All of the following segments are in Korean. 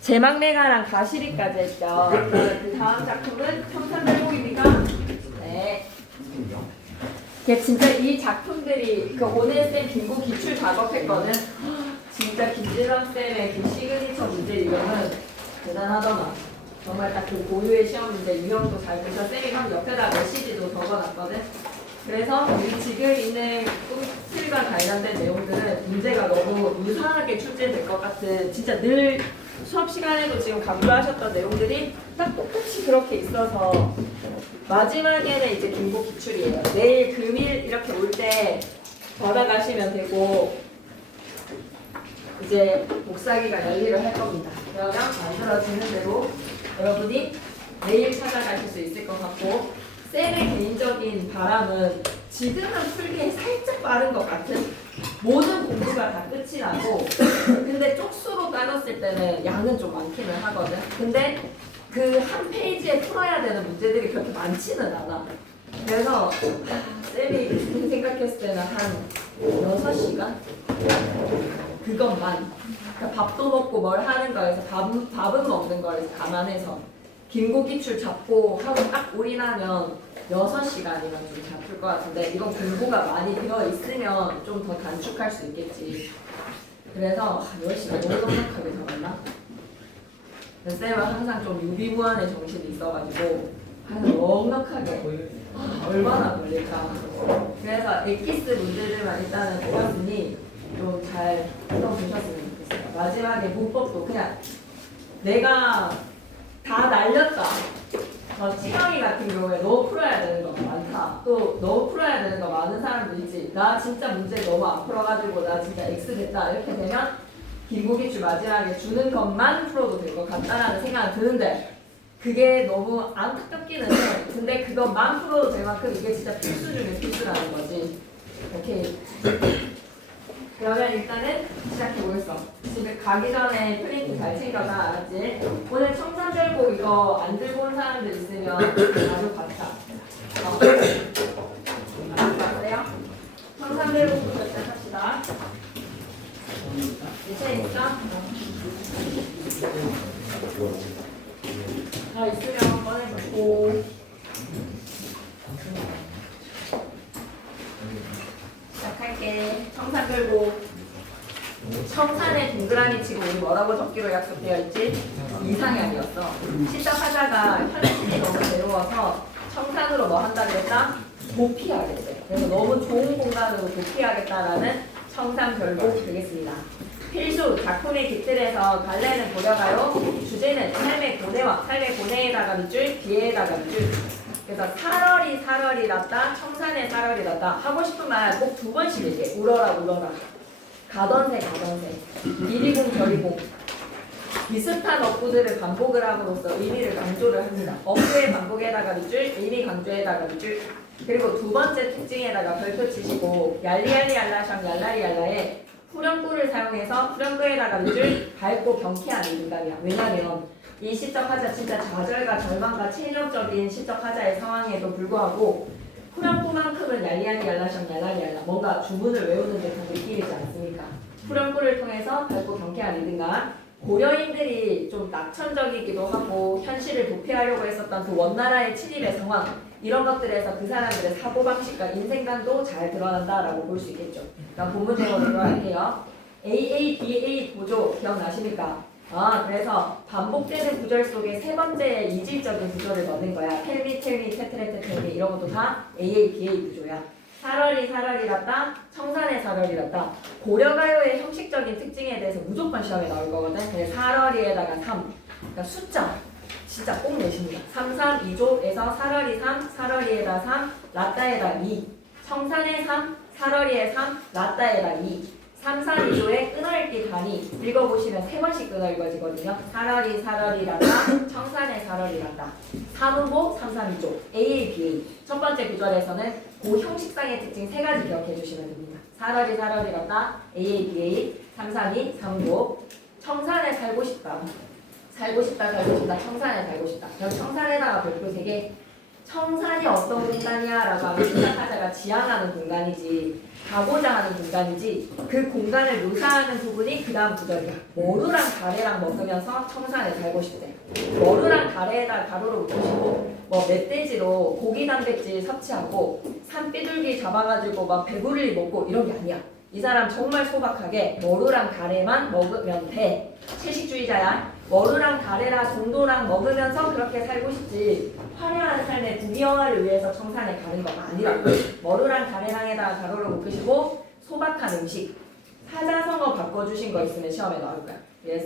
제 막내가랑 가시리까지 했죠. 그 다음 작품은 청산별곡입니까? 네. 이게 진짜 이 작품들이 그 오늘 쌤 빙고 기출 작업했거든. 진짜 김지선 쌤의 그 시그니처 문제 유형은 대단하더만. 정말 딱 그 고유의 시험 문제 유형도 잘 보셔. 쌤이 막 옆에다 메시지도 적어놨거든. 그래서 우리 지금 있는 꿈틀과 관련된 내용들은 문제가 너무 유사하게 출제될 것 같은 진짜 늘 수업 시간에도 지금 강조하셨던 내용들이 딱 똑같이 그렇게 있어서 마지막에는 이제 빙고 기출이에요. 내일 금일 이렇게 올 때 받아가시면 되고 이제 복사기가 열일을 할 겁니다. 그러면 만들어지는 대로 여러분이 내일 찾아가실 수 있을 것 같고 쌤의 개인적인 바람은 지금은 풀기에 살짝 빠른 것 같은 모든 공부가 다 끝이 나고 근데 쪽수로 따졌을 때는 양은 좀 많기는 하거든. 근데 그 한 페이지에 풀어야 되는 문제들이 그렇게 많지는 않아. 그래서 쌤이 생각했을 때는 한 6시간? 그것만. 그러니까 밥도 먹고 뭘 하는 거에서 밥은 먹는 거에서 감안해서 김고기출 잡고 하고 딱 올인하면 6시간이면 좀 잡힐 것 같은데 이건 공부가 많이 되어 있으면 좀 더 단축할 수 있겠지. 그래서 10시간 너무 넉넉하게 잡았나? 쌤은 항상 좀 유비무환의 정신이 있어가지고 항상 넉넉하게 얼마나 걸릴까. 그래서 엑기스 문제들만 일단은 보았으니 좀 잘 풀어보셨으면 좋겠어요. 마지막에 문법도 그냥 내가 다 날렸다. 찌렁이 같은 경우에 너무 풀어야 되는 거 많다. 또 너무 풀어야 되는 거 많은 사람도 있지. 나 진짜 문제 너무 안 풀어가지고 나 진짜 X 됐다. 이렇게 되면 김고기출 마지막에 주는 것만 풀어도 될 것 같다라는 생각이 드는데 그게 너무 안타깝기는 해. 근데 그것만 풀어도 될 만큼 이게 진짜 필수 중에 필수라는 거지. 오케이. 그러면 일단은 시작해보겠어. 집에 가기 전에 프린트 잘 챙겨가. 알았지? 오늘 청산별곡 이거 안 들고 온 사람들 있으면 가져갔다. 알았어요? 청산별곡부터 시작합시다. 이제 있어? 다 있으면 꺼내놓고 시작할게. 청산별곡. 청산에 동그라미 치고 우리 뭐라고 적기로 약속되어 있지? 이상향이었어. 시작하다가 현실이 너무 괴로워서 청산으로 뭐 한다고 했다? 도피하겠대. 그래서 너무 좋은 공간으로 도피하겠다라는 청산별곡 되겠습니다. 필수 작품의 깃들에서 갈래는 보려가요. 주제는 삶의 고뇌와 삶의 고뇌에다가 밑줄, 비애에다가 밑줄. 그래서 사러리랐다, 청산의 사러리랐다. 하고 싶은 말 꼭 2번씩 얘기해. 울어라. 가던새. 이리공 저리공. 비슷한 어구들을 반복을 함으로써 의미를 강조를 합니다. 어구의 반복에다가 밑줄, 의미 강조에다가 밑줄. 그리고 2번째 특징에다가 별표 치시고 얄리얄리얄라샹 얄라리얄라에 후렴구를 사용해서 후렴구에다가 밑줄 밝고 경쾌한 인간이야. 왜냐면 이 시적 하자 진짜 좌절과 절망과 체력적인 시적 하자의 상황에도 불구하고 후렴구만큼은 얄리얄리얄라샹 얄라리얄라 뭔가 주문을 외우는 듯한 느낌이지 않습니까? 후렴구를 통해서 밝고 경쾌한 리듬감. 고려인들이 좀 낙천적이기도 하고 현실을 도피하려고 했었던 그 원나라의 침입의 상황 이런 것들에서 그 사람들의 사고방식과 인생관도 잘 드러난다라고 볼 수 있겠죠. 그럼 본문 제목 들어갈게요. AABA 구조 기억나십니까? 그래서 반복되는 구절 속에 세 번째 이질적인 구조를 넣는 거야. 텔미, 테트레 이런 것도 다 AABA 구조야. 사러리랐다, 청산의 사러리랐다. 고려가요의 형식적인 특징에 대해서 무조건 시험에 나올 거거든. 그래서 사러리에다가 3, 그러니까 숫자 진짜 꼭 내십니다. 3, 2조에서 사러리 3, 사러리에다 3, 라따에다 2. 청산의 3, 사러리에 3, 라따에다 2. 3, 2조의 끊어읽기 단위 읽어보시면 3번씩 끊어읽어지거든요. 사러리란다, 청산의 사러리란다. 3후보, 3, 2조, AABA. 첫 번째 구절에서는 그 형식상의 특징 3가지 기억해 주시면 됩니다. 사러리란다, AABA, 3, 3호. 청산에 살고 싶다, 청산에 살고 싶다. 그럼 청산에다가 별표 3개. 청산이 어떤 공간이야? 라고 하면 시작하자가 지향하는 공간이지, 가고자 하는 공간이지, 그 공간을 묘사하는 부분이 그 다음 구절이야. 머루랑 가래랑 먹으면서 청산에 살고 싶대. 머루랑 가래에다 가로를 묶으시고 뭐 멧돼지로 고기 단백질 섭취하고 산비둘기 잡아가지고 막 배부르게 먹고 이런 게 아니야. 이 사람 정말 소박하게 머루랑 가래만 먹으면 돼. 채식주의자야. 머루랑 가래랑 정도랑 먹으면서 그렇게 살고 싶지 화려한 삶의 부귀영화를 위해서 청산에 가는 건 아니라고. 머루랑 가래랑에다가 가로를 묶으시고 소박한 음식 사자성어 바꿔주신 거 있으면 시험에 나올 거야.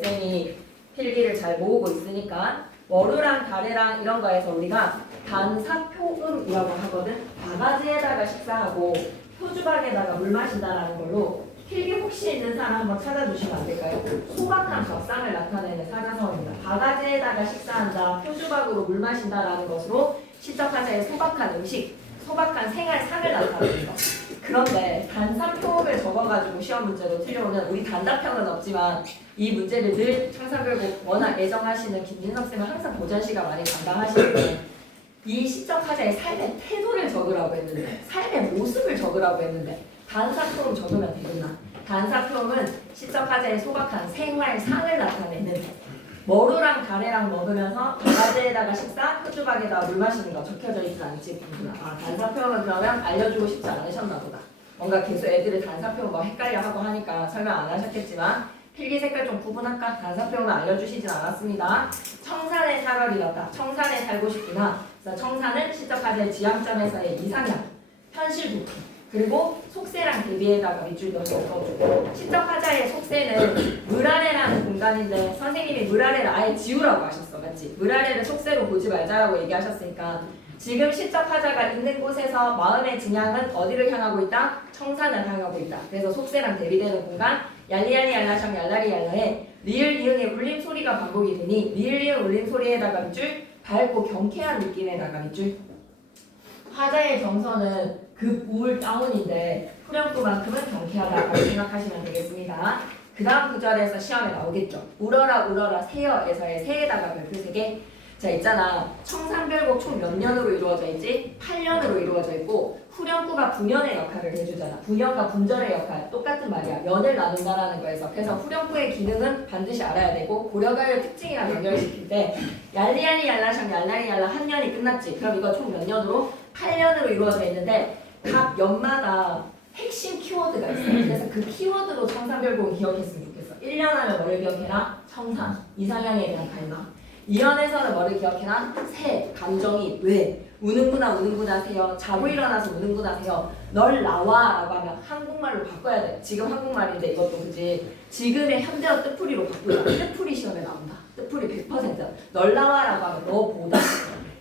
쌤이 필기를 잘 모으고 있으니까 머루랑 가래랑 이런 거에서 우리가 단사표음이라고 하거든. 바가지에다가 식사하고 표주박에다가 물 마신다라는 걸로 필기 혹시 있는 사람 한번 찾아주시면 안 될까요? 소박한 밥상을 나타내는 사자성어입니다. 바가지에다가 식사한다, 표주박으로 물 마신다라는 것으로 시적하자의 소박한 음식, 소박한 생활상을 나타내는 것. 그런데 단사표음을 적어가지고 시험 문제로 틀려오는 우리 단답형은 없지만 이 문제를 늘 청산별곡 워낙 애정하시는 김진섭 쌤은 항상 고전시가 많이 담당하시는데 이 시적하자의 삶의 태도를 적으라고 했는데 삶의 모습을 적으라고 했는데 단사표음 적으면 되겠나? 단사표음은 시적하자의 소박한 생활상을 나타내는 머루랑 가래랑 먹으면서 바가지에다가 식사, 표주박에다가 물 마시는 거 적혀져 있지 않지? 아, 단사표음은 그러면 알려주고 싶지 않으셨나 보다. 뭔가 계속 애들이 단사표음 뭐 헷갈려 하고 하니까 설명 안 하셨겠지만 필기 색깔 좀 구분할까? 단사표음은 알려주시진 않았습니다. 청산의 사각이었다. 청산에 살고 싶구나. 그래서 청산은 시적하자의 지향점에서의 이상향, 현실 도피, 그리고 속세랑 대비에다가 밑줄 넣어주고 시적하자의 속세는 물 아래라는 공간인데 선생님이 물 아래를 아예 지우라고 하셨어. 맞지? 물 아래를 속세로 보지 말자라고 얘기하셨으니까 지금 시적하자가 있는 곳에서 마음의 진향은 어디를 향하고 있다? 청산을 향하고 있다. 그래서 속세랑 대비되는 공간 얄리얄리 얄라샹 얄라리 얄라에 리을 이응의 울림 소리가 반복이 되니 리을 이응 울림 소리에다가 밑줄 밝고 경쾌한 느낌에다가 밑줄 화자의 정서는 급 우울 다운인데 후렴구만큼은 경쾌하다고 생각하시면 되겠습니다. 그 다음 구절에서 시험에 나오겠죠. 울어라 울어라 새여에서의 새에다가 별표 3개. 자 있잖아. 청산별곡 총 몇 년으로 이루어져 있지? 8년으로 이루어져 있고 후렴구가 분연의 역할을 해주잖아. 분연과 분절의 역할 똑같은 말이야. 연을 나눈다라는 거에서. 그래서 후렴구의 기능은 반드시 알아야 되고 고려가요 특징이랑 연결시킬 때 얄리얄리 얄라샹 얄라리 얄라 한 년이 끝났지. 그럼 이거 총 몇 년으로? 8년으로 이루어져 있는데 각 연마다 핵심 키워드가 있어요. 그래서 그 키워드로 청산별곡을 기억했으면 좋겠어. 1년 하면 뭐를 기억해라? 청산, 이상향에 대한 갈망. 2년에서는 뭐를 기억해라? 새, 감정이, 왜? 우는구나 우는구나 새요. 자고 일어나서 우는구나 새요. 널 나와 라고 하면 한국말로 바꿔야 돼. 지금 한국말인데 이것도 그지. 지금의 현재어 뜻풀이로 바꾸자. 뜻풀이 시험에 나온다. 뜻풀이 100%. 널 나와 라고 하면 너보다.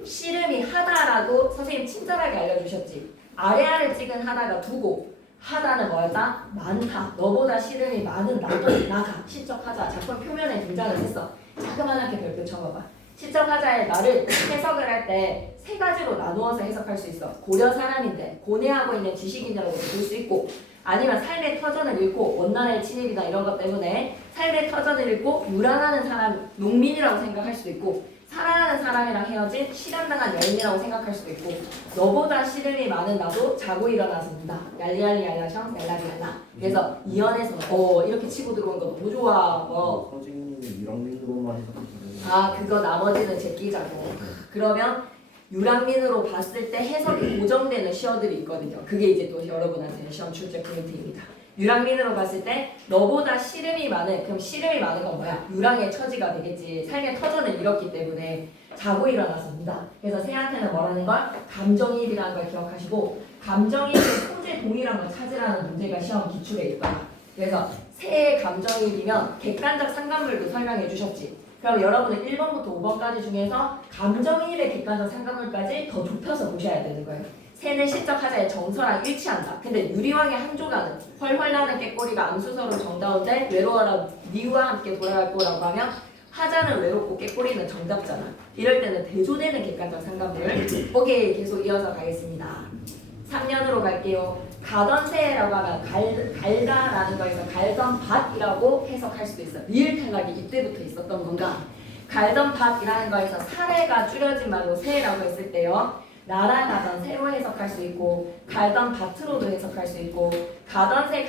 씨름이 하다라도 선생님 친절하게 알려주셨지. 아래아래 찍은 하다가 두고 하다는 뭐였다? 많다. 너보다 씨름이 많은 나도 나가. 시적하자. 작품 표면에 등장을 했어. 자그만하게 별표 쳐봐봐. 시적하자의 말을 해석을 할 때 3가지로 나누어서 해석할 수 있어. 고려 사람인데 고뇌하고 있는 지식인이라고 볼 수 있고 아니면 삶의 터전을 잃고 원나라의 침입이나 이런 것 때문에 삶의 터전을 잃고 유랑하는 사람, 농민이라고 생각할 수도 있고 사랑하는 사람이랑 헤어진 실현당한 여인이라고 생각할 수도 있고 너보다 씨름이 많은 나도 자고 일어나서 운다. 얄리얄리 얄라샹 얄라리 얄라. 그래서 이연에서 이렇게 치고 들어오는 거 너무 좋아. 서진님이 유랑민으로만 해석하시는 아 그거 나머지는 제끼자고. 그러면 유랑민으로 봤을 때 해석이 고정되는 시어들이 있거든요. 그게 이제 또 여러분한테는 시험 출제 포인트입니다. 유랑민으로 봤을 때 너보다 씨름이 많은, 그럼 씨름이 많은 건 뭐야? 유랑의 처지가 되겠지. 삶의 터전을 잃었기 때문에 자고 일어나서 운다. 그래서 새한테는 뭐라는 걸? 감정이입이라는 걸 기억하시고 감정이입의 소재 동일한 걸 찾으라는 문제가 시험 기출에 있다. 그래서 새의 감정이입이면 객관적 상관물도 설명해 주셨지. 그럼 여러분은 1번부터 5번까지 중에서 감정이입의 객관적 상관물까지 더 좁혀서 보셔야 되는 거예요. 새는 시적하자의 정서랑 일치한다. 근데 유리왕의 한 조각은 헐헐 나는 깨꼬리가 암수서로 정다운데 외로워라 니와 함께 돌아갈 거라고 하면 하자는 외롭고 깨꼬리는 정답잖아. 이럴 때는 대조되는 객관적 상관물. 오케이 계속 이어서 가겠습니다. 3년으로 갈게요. 가던 새라고 하면 갈다라는 거에서 갈던 밭이라고 해석할 수도 있어. 리을 탈락이 이때부터 있었던 건가? 갈던 밭이라는 거에서 사례가 줄여진 말로 새라고 했을 때요. 날아가던 새로 해석할 수 있고 갈던 밭으로도 해석할 수 있고 가던 새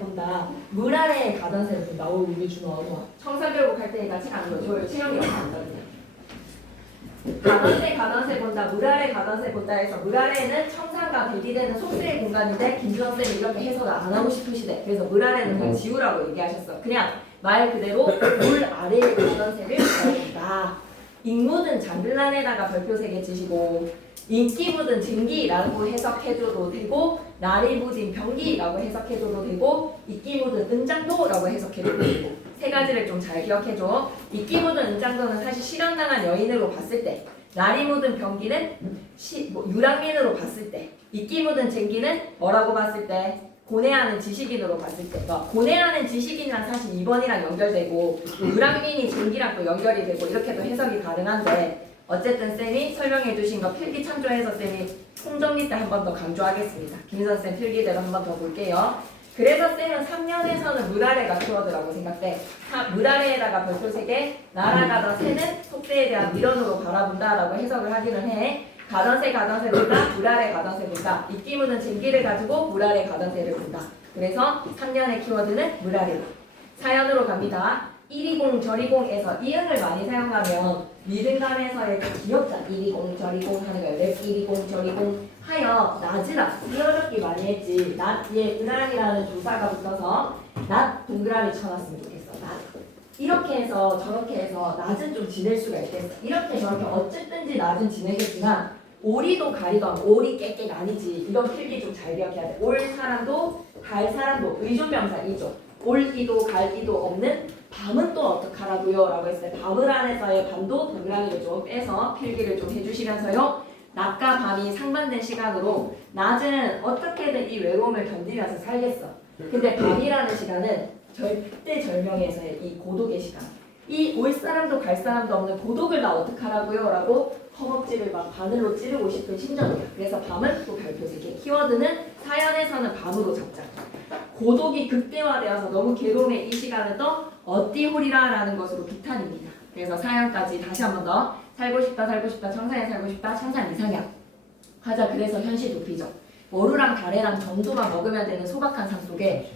본다 물 아래에 가던 새를 본다. 오 우리 준호 어려워. 청산교육 할 때 같이 가는 거죠. 체험이 없거든요. 가던 새 본다 물 아래 가던 새 본다 해서 물 아래는 청산과 대비되는 속세의 공간인데 김주원 쌤이 이렇게 해석을 안 하고 싶으시대. 그래서 물 아래는 그냥 지우라고 얘기하셨어. 그냥 말 그대로 물 아래에 가던 새를 본다. 인묻은 장글란에다가 별표 3개 치시고 인기 묻은 증기라고 해석해줘도 되고 날이 묻은 병기라고 해석해줘도 되고 이끼 묻은 은장도라고 해석해줘도 되고 세 가지를 좀 잘 기억해줘. 이끼 묻은 은장도는 사실 실현당한 여인으로 봤을 때 날이 묻은 병기는 유랑민으로 봤을 때 이끼 묻은 증기는 뭐라고 봤을 때 고뇌하는 지식인으로 봤을 때 고뇌하는 지식인이랑 사실 2번이랑 연결되고 유랑민이 증기랑 또 연결이 되고 이렇게도 해석이 가능한데 어쨌든 쌤이 설명해 주신 거 필기 참조해서 쌤이 총정리 때 한 번 더 강조하겠습니다. 김선생 필기대로 한 번 더 볼게요. 그래서 쌤은 3년에서는 물 아래가 키워드라고 생각돼. 물 아래에다가 별표 3개 날아가던 새는 속세에 대한 미련으로 바라본다라고 해석을 하기는 해. 가던 새 본다 물 아래 가던 새 본다. 이끼 묻은 증기를 가지고 물 아래 가던 새를 본다. 그래서 3년의 키워드는 물 아래로. 사연으로 갑니다. 120 저리공에서 이응을 많이 사용하면 리듬감에서의 그 기억자 120 저리공 하는 거예요. 랩 120 저리공 하여 낮으라 이어적기 많이 했지. 낮에 은하랑이라는 조사가 붙어서 낮 동그라미 쳐놨으면 좋겠어. 낮 이렇게 해서 저렇게 해서 낮은 좀 지낼 수가 있겠어. 이렇게 저렇게 어쨌든지 낮은 지내겠지만 오리도 가리던 오리 깨깨가 아니지. 이런 필기 좀 잘 기억해야 돼. 올 사람도 갈 사람도 의존명사 이죠. 올기도 갈기도 없는 밤은 또 어떡하라고요? 라고 했을 때 밤을 안에서의 밤도 동그라미를 좀 빼서 필기를 좀 해주시면서요. 낮과 밤이 상반된 시간으로 낮은 어떻게든 이 외로움을 견디면서 살겠어. 근데 밤이라는 시간은 절대절명에서의 이 고독의 시간. 이 올 사람도 갈 사람도 없는 고독을 나 어떡하라고요? 라고 허벅지를 막 바늘로 찌르고 싶은 심정이야. 그래서 밤은 또 별표 3개. 키워드는 사연에서는 밤으로 잡자. 고독이 극대화되어서 너무 괴로움의 이 시간을 또 어띠홀이라 라는 것으로 비탄입니다. 그래서 사연까지 다시 한 번 더 살고 싶다 청산에 살고 싶다 청산 이상향 하자. 그래서 현실 도피죠. 월우랑 달애랑 정도만 먹으면 되는 소박한 삶 속에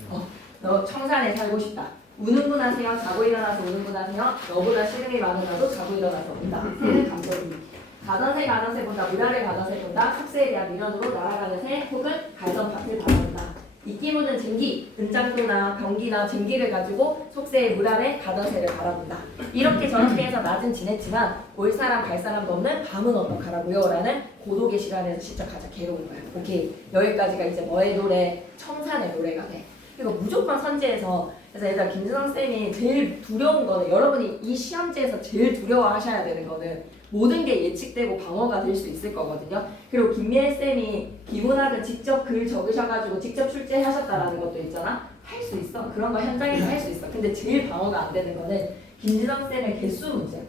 너 청산에 살고 싶다. 우는 분 하세요. 자고 일어나서 우는 분 하세요. 너보다 시름이 많으나도 자고 일어나서 운다. 새는 감정이 가던 새 본다. 물 아래 가던 새 본다. 속세에 대한 미련으로 날아가는 새 혹은 갈던 밭을 바라본다. 이끼 묻은 증기, 은장도나 병기나 증기를 가지고 속세의 물 아래 가던 새를 바라본다. 이렇게 저렇게 해서 낮은 지냈지만 올 사람 갈 사람도 없는 밤은 어떡하라고요? 라는 고독의 시간에서 시작하자. 괴로운 거야. 오케이. 여기까지가 이제 너의 노래, 청산의 노래가 돼. 이거 무조건 선지에서 그래서 얘들아 김진성 쌤이 제일 두려운 거는 여러분이 이 시험지에서 제일 두려워하셔야 되는 거는 모든 게 예측되고 방어가 될 수 있을 거거든요. 그리고 김미애 쌤이 기문학을 직접 글 적으셔가지고 직접 출제하셨다라는 것도 있잖아. 할 수 있어. 그런 거 현장에서 할 수 있어. 근데 제일 방어가 안 되는 거는 김진성 쌤의 개수 문제.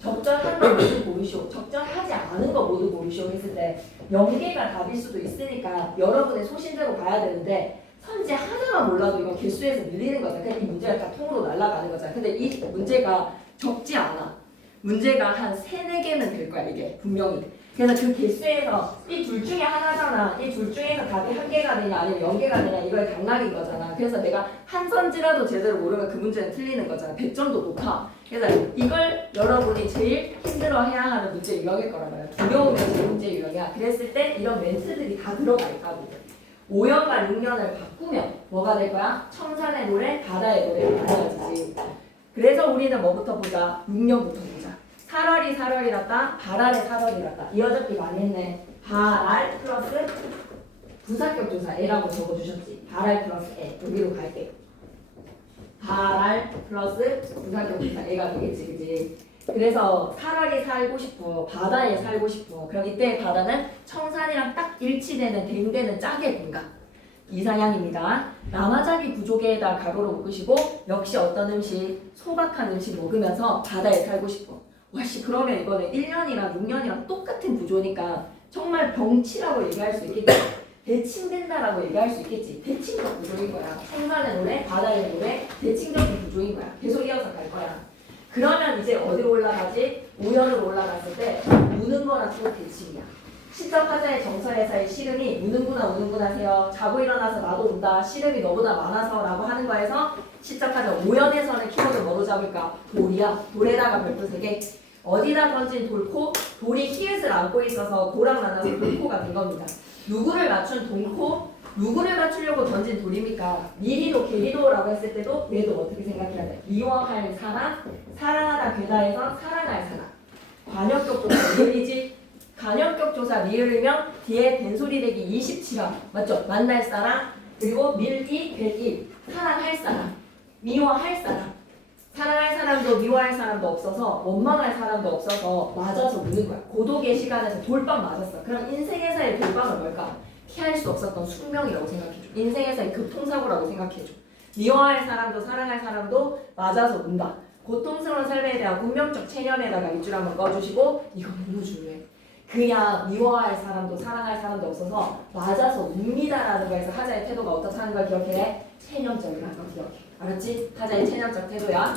적절한 거 모두 고르시오. 적절하지 않은 거 모두 고르시오 했을 때 연계가 답일 수도 있으니까 여러분의 소신대로 가야 되는데 선지 하나만 몰라도 이건 개수에서 밀리는 거잖아. 그냥 이 문제가 다 통으로 날아가는 거잖아. 근데 이 문제가 적지 않아. 문제가 한 3-4개는 될 거야 이게 분명히. 그래서 그 개수에서 이 둘 중에 하나잖아. 이 둘 중에서 답이 1개가 되냐 아니면 0개가 되냐 이거의 당락인 거잖아. 그래서 내가 한 선지라도 제대로 모르면 그 문제는 틀리는 거잖아. 100점도 높아. 그래서 이걸 여러분이 제일 힘들어해야 하는 문제 유형일 거란 말이야. 두려우면서 문제 유형이야. 그랬을 때 이런 멘트들이 다 들어가 있다고. 5년과 6년을 바꾸면 뭐가 될 거야? 청산의 노래, 바다의 노래가 달라지지. 그래서 우리는 뭐부터 보자? 6년부터 보자. 8월이 발알의 8월이랐다. 이어적기 많이 했네. 발알 플러스 부사격 조사 A라고 적어주셨지. 발알 플러스 A. 여기로 갈게. 발알 플러스 부사격 조사 A가 되겠지. 그지? 그래서 8월이 살고 싶어. 바다에 살고 싶어. 그럼 이때 바다는 청산이랑 딱 일치되는 댕되는 짝의 공간. 이상향입니다. 남아자기 부족에다 가로로 묶으시고 역시 어떤 음식, 소박한 음식 먹으면서 바다에 살고 싶어. 와씨 그러면 이거는 1년이랑 6년이랑 똑같은 구조니까 정말 병치라고 얘기할 수 있겠지. 대칭된다라고 얘기할 수 있겠지. 대칭적 구조인 거야. 청산의 노래, 바다의 노래, 대칭적인 구조인 거야. 계속 이어서 갈 거야. 그러면 이제 어디로 올라가지? 우연으로 올라갔을 때 우는 거랑 또 대칭이야. 시적 화자의 정서에서의 씨름이 우는구나 우는구나 하세요. 자고 일어나서 나도 운다. 씨름이 너보다 많아서 라고 하는 거에서 시적 화자 오연에서는 키워드 뭐로 잡을까? 돌이야. 돌에다가 별표 3개. 어디다 던진 돌코? 돌이 히읗을 안고 있어서 고랑 만나서 돌코가 된 겁니다. 누구를 맞춘 돌코? 누구를 맞추려고 던진 돌입니까? 미리도 게리도라고 했을 때도 얘도 어떻게 생각해야 돼? 미워할 사람, 사랑하다 괴다해서 사랑할 사람. 관역격 조사 리을이지. 관역격 조사 리을이면 뒤에 된소리 대기 27화 맞죠? 만날 사람 그리고 밀기 괴기 사랑할 사람 미워할 사람 사랑할 사람도 미워할 사람도 없어서 원망할 사람도 없어서 맞아서 우는 거야. 고독의 시간에서 돌빵 맞았어. 그럼 인생에서의 돌빵은 뭘까? 피할 수 없었던 숙명이라고 생각해줘. 인생에서의 교통사고라고 생각해줘. 미워할 사람도 사랑할 사람도 맞아서 운다. 고통스러운 삶에 대한 운명적 체념에다가 밑줄 한번 꺼주시고 이거 너무 중요해. 그냥 미워할 사람도 사랑할 사람도 없어서 맞아서 웁니다라는 거에서 하자의 태도가 어떻다는 걸 기억해? 체념적이라는 걸 기억해. 알았지? 하자의 체념적 태도야.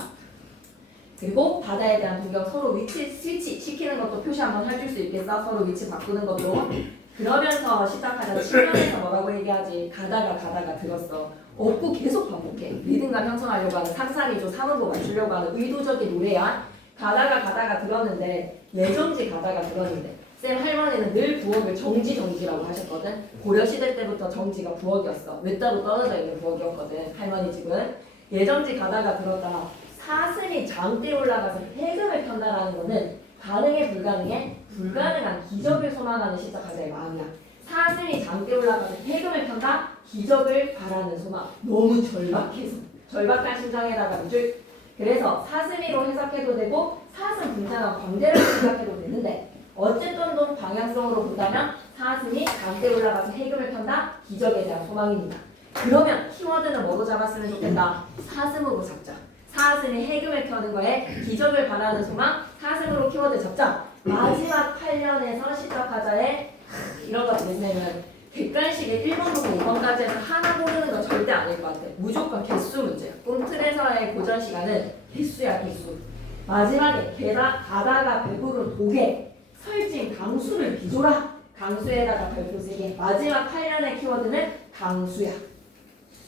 그리고 바다에 대한 동경 서로 위치 스위치 시키는 것도 표시 한번 해줄 수 있겠어? 서로 위치 바꾸는 것도. 그러면서 시작하자 7번에서 뭐라고 얘기하지? 가다가 들었어. 없고 계속 반복해. 리듬감 형성하려고 하는 상상이죠. 사문보 맞추려고 하는 의도적인 노래야. 가다가 들었는데 예정지 가다가 들었는데 쌤 할머니는 늘 부엌을 정지라고 하셨거든. 고려시대 때부터 정지가 부엌이었어. 외따로 떨어져 있는 부엌이었거든. 할머니 집은. 예정지 가다가 들었다. 사슴이 장대에 올라가서 해금을 편다라는 거는 가능해 불가능해? 불가능한 기적을 소망하는 시작하자의 마음이야. 사슴이 장대에 올라가서 해금을 편다? 기적을 바라는 소망. 너무 절박해서. 절박한 심정에다가 밑줄. 그래서 사슴이로 해석해도 되고 사슴 분장한 광대를 생각해도 되는데 어쨌든 또 방향성으로 본다면 사슴이 장대에 올라가서 해금을 편다? 기적에 대한 소망입니다. 그러면 키워드는 뭐로 잡았으면 좋겠다? 사슴으로 잡자. 사슴이 해금을 펴는 거에 기적을 바라는 소망, 사슴으로 키워드 잡자. 마지막 8년에서 시작하자에 이런 거 내면 객관식의 1번부터 5번까지 해서 하나 고르는 건 절대 아닐 것 같아. 무조건 개수 문제야. 꿈틀에서의 고전 시간은 개수야, 개수. 마지막에 가다가 배부른 독에 설진 강수를 비조라. 강수에다가 별표 3개. 마지막 8년의 키워드는 강수야.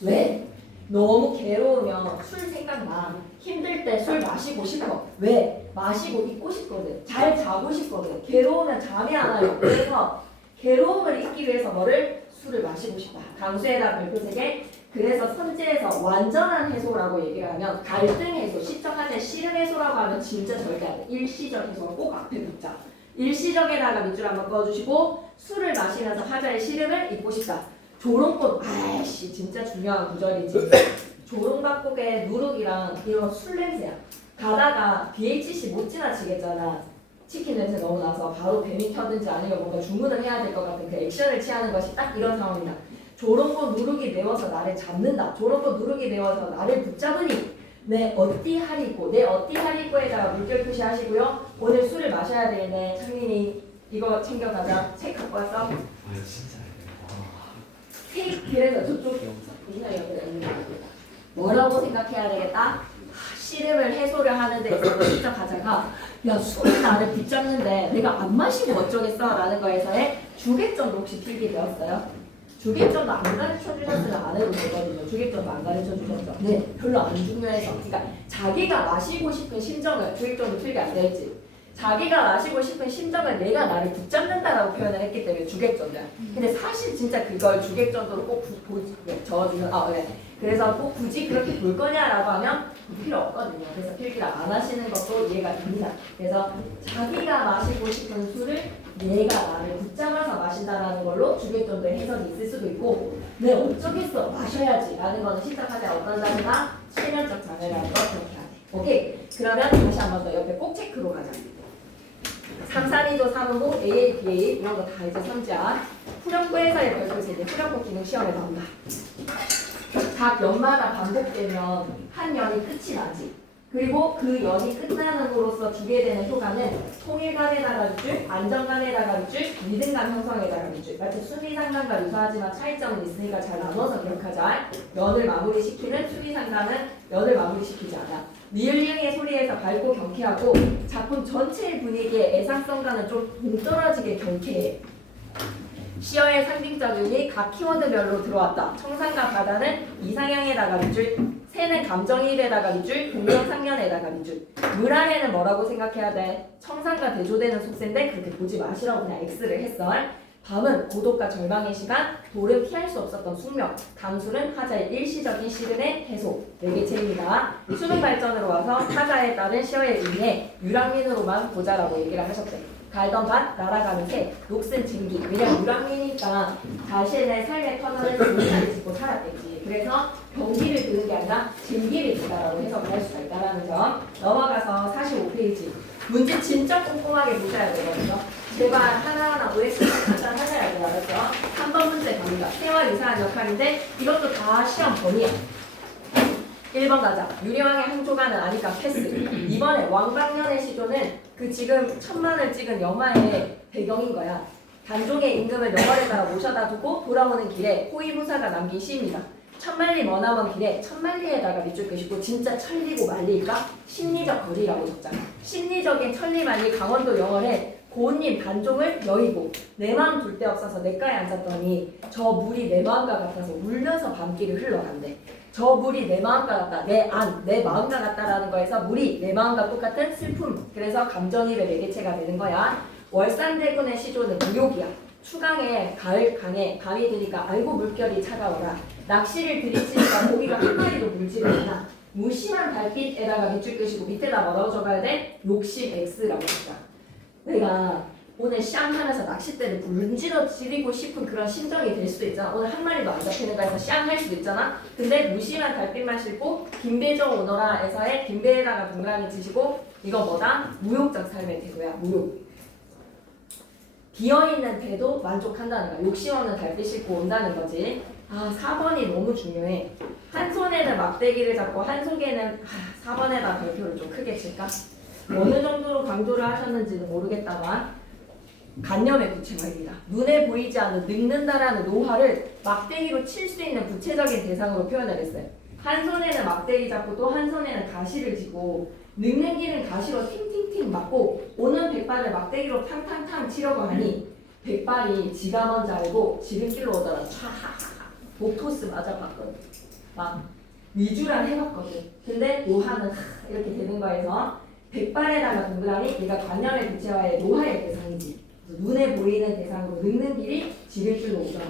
왜? 너무 괴로우면 술 생각나. 힘들 때 술 마시고 싶어. 왜? 마시고 있고 싶거든. 잘 자고 싶거든. 괴로우면 잠이 안 와요. 그래서 괴로움을 잊기 위해서 뭐를? 술을 마시고 싶다. 강수에다 별표 3개. 그래서 선지에서 완전한 해소라고 얘기를 하면 갈등 해소, 시적 화제 씨름 해소라고 하면 진짜 절대 안 돼. 일시적 해소가 꼭 앞에 붙자. 일시적에다가 밑줄 한번 꺼주시고 술을 마시면서 화자의 씨름을 잊고 싶다. 조롱꽃, 아이씨 진짜 중요한 구절이지. 조롱박곡의 누룩이랑 이런 술 냄새야. 가다가 BHC 못 지나치겠잖아. 치킨 냄새 너무 나서 바로 뱀이 켜든지 아니면 뭔가 주문을 해야 될 것 같은 그 액션을 취하는 것이 딱 이런 상황이다. 조롱꽃 누룩이 매워서 나를 잡는다. 조롱꽃 누룩이 매워서 나를 붙잡으니 내 어띠하리고, 내 어띠하리고에다가 물결 표시하시고요. 오늘 술을 마셔야 되겠네. 창민이 이거 챙겨가자. 책 갖고 왔어? 아 진짜. 그래서 저쪽 뭐라고 생각해야 되겠다? 씨름을 해소를 하는 데 있어서 진짜 가자가 야 술이 나를 붙잡는데 내가 안 마시고 어쩌겠어? 라는 거에서의 주객전도 혹시 필기되었어요? 주객전도 안 가르쳐주셨으면 안 해도 되거든요. 주객전도 안 가르쳐주셨죠? 네, 별로 안 중요해서. 그러니까 자기가 마시고 싶은 심정을 주객전도 필기 안 되겠지. 자기가 마시고 싶은 심정을 내가 나를 붙잡는다라고 표현을 했기 때문에 주객전도야. 근데 사실 진짜 그걸 주객전도로 꼭 적어주면 네. 그래서 꼭 굳이 그렇게 볼 거냐라고 하면 필요 없거든요. 그래서 필기를 안 하시는 것도 이해가 됩니다. 그래서 자기가 마시고 싶은 술을 내가 나를 붙잡아서 마신다라는 걸로 주객전도의 해석이 있을 수도 있고 내 어쩌겠어 마셔야지 라는 거는 시작하지 어떤 장애나 체면적 장애라는 거 기억해야 돼. 오케이? 그러면 다시 한 번 더 옆에 꼭 체크로 가자. 3, 4, 2조 3호 AA, BA 이런 거 다 이제 선지야. 후렴구에서의 별표 3개, 후렴구 기능 시험에 나온다. 각 연마다 반복되면 한 연이 끝이 나지. 그리고 그 연이 끝나는으로써 주게 되는 효과는 통일감에다가 밑줄, 안정감에다가 밑줄, 리듬감 형성에다가 밑줄. 마치 수미상감과 유사하지만 차이점은 있으니까 잘 나눠서 기억하자. 연을 마무리시키는 수미상감은 연을 마무리시키지 않아. 리을리응의 소리에서 밝고 경쾌하고 작품 전체의 분위기의 애상성과는 좀 동떨어지게 경쾌해. 시어의 상징적 의미 각 키워드별로 들어왔다. 청산과 바다는 이상향에다가 밑줄, 새는 감정이입에다가 밑줄, 동명상련에다가 밑줄. 물 안에는 뭐라고 생각해야 돼? 청산과 대조되는 속세인데 그렇게 보지 마시라고 그냥 X를 했어. 밤은 고독과 절망의 시간, 돌은 피할 수 없었던 숙명, 강술은 하자의 일시적인 시름의 해소, 매개체입니다. 수능 발전으로 와서 하자에 따른 시어의 의미에 유랑민으로만 보자라고 얘기를 하셨대. 갈던 밭, 날아가는 새, 녹슨 증기. 왜냐면 유랑민이니까 자신의 삶의 터전을 증기를 짓고 살았겠지. 그래서 경기를 드는 게 아니라 증기를 지다라고 해석할 수가 있다는 점. 넘어가서 45페이지. 문제 진짜 꼼꼼하게 보셔야 되거든요. 제발 하나하나 OX 판단하셔야 돼요. 알았죠? 3번 문제 갑니다. 새와 유사한 역할인데 이것도 다 시험 범위야. 1번 가자. 유리왕의 항조가는 아니까 패스. 이번에 왕방년의 시조는 그 지금 1000만을 찍은 영화의 배경인 거야. 단종의 임금을 영월에 따라 모셔다 두고 돌아오는 길에 호위무사가 남긴 시입니다. 천만리 머나먼 길에 천만리에다가 밑줄 끄시고 진짜 천리고 만리일까? 심리적 거리라고 적잖아. 심리적인 천리만리 강원도 영월에 고운님 단종을 여의고 내 마음 둘 데 없어서 냇가에 앉았더니 저 물이 내 마음과 같아서 울면서 밤길을 흘러간대. 저 물이 내 마음과 같다. 내 마음과 같다라는 거에서 물이 내 마음과 똑같은 슬픔. 그래서 감정입의 매개체가 되는 거야. 월산대군의 시조는 무욕이야. 추강에 가을 강에 밤이 드니까 아이고 물결이 차가워라. 낚시를 들이치니까 고기가 한 마리도 물지를 않아. 무심한 달빛에다가 밑줄 끄시고 밑에다 뭐라고 적어야 돼? 욕심 X라고 적자. 내가 오늘 쌍 하면서 낚싯대를 문지러지리고 싶은 그런 심정이 될 수도 있잖아. 오늘 한 마리도 안 잡히는가 해서 쌍 할 수도 있잖아. 근데 무심한 달빛만 싣고 김배정 오너라에서의 김배에다가 동그라미 치시고 이거 뭐다? 무욕적 삶의 태도야. 무욕. 비어있는 태도 만족한다는 거야. 욕심 없는 달빛 싣고 온다는 거지. 4번이 너무 중요해. 한 손에는 막대기를 잡고 한 손에는 4번에다 별표를 좀 크게 칠까? 어느 정도로 강조를 하셨는지는 모르겠다만 간념의 구체화입니다. 눈에 보이지 않는 늙는다라는 노화를 막대기로 칠 수 있는 구체적인 대상으로 표현을 했어요. 한 손에는 막대기 잡고 또 한 손에는 가시를 쥐고 늙는 길은 가시로 팅팅팅 맞고 오는 백발을 막대기로 탕탕탕 치려고 하니 백발이 지가 먼저 알고 지름길로 오더라. 촤하하하 복토스 맞아봤거든. 막 위주란 해봤거든. 근데 노화는 이렇게 되는 거에서 백발에다가 동그라미 얘가 관념의 구체화의 노화의 대상이지. 눈에 보이는 대상으로 늙는 길이 지름길로 오더라.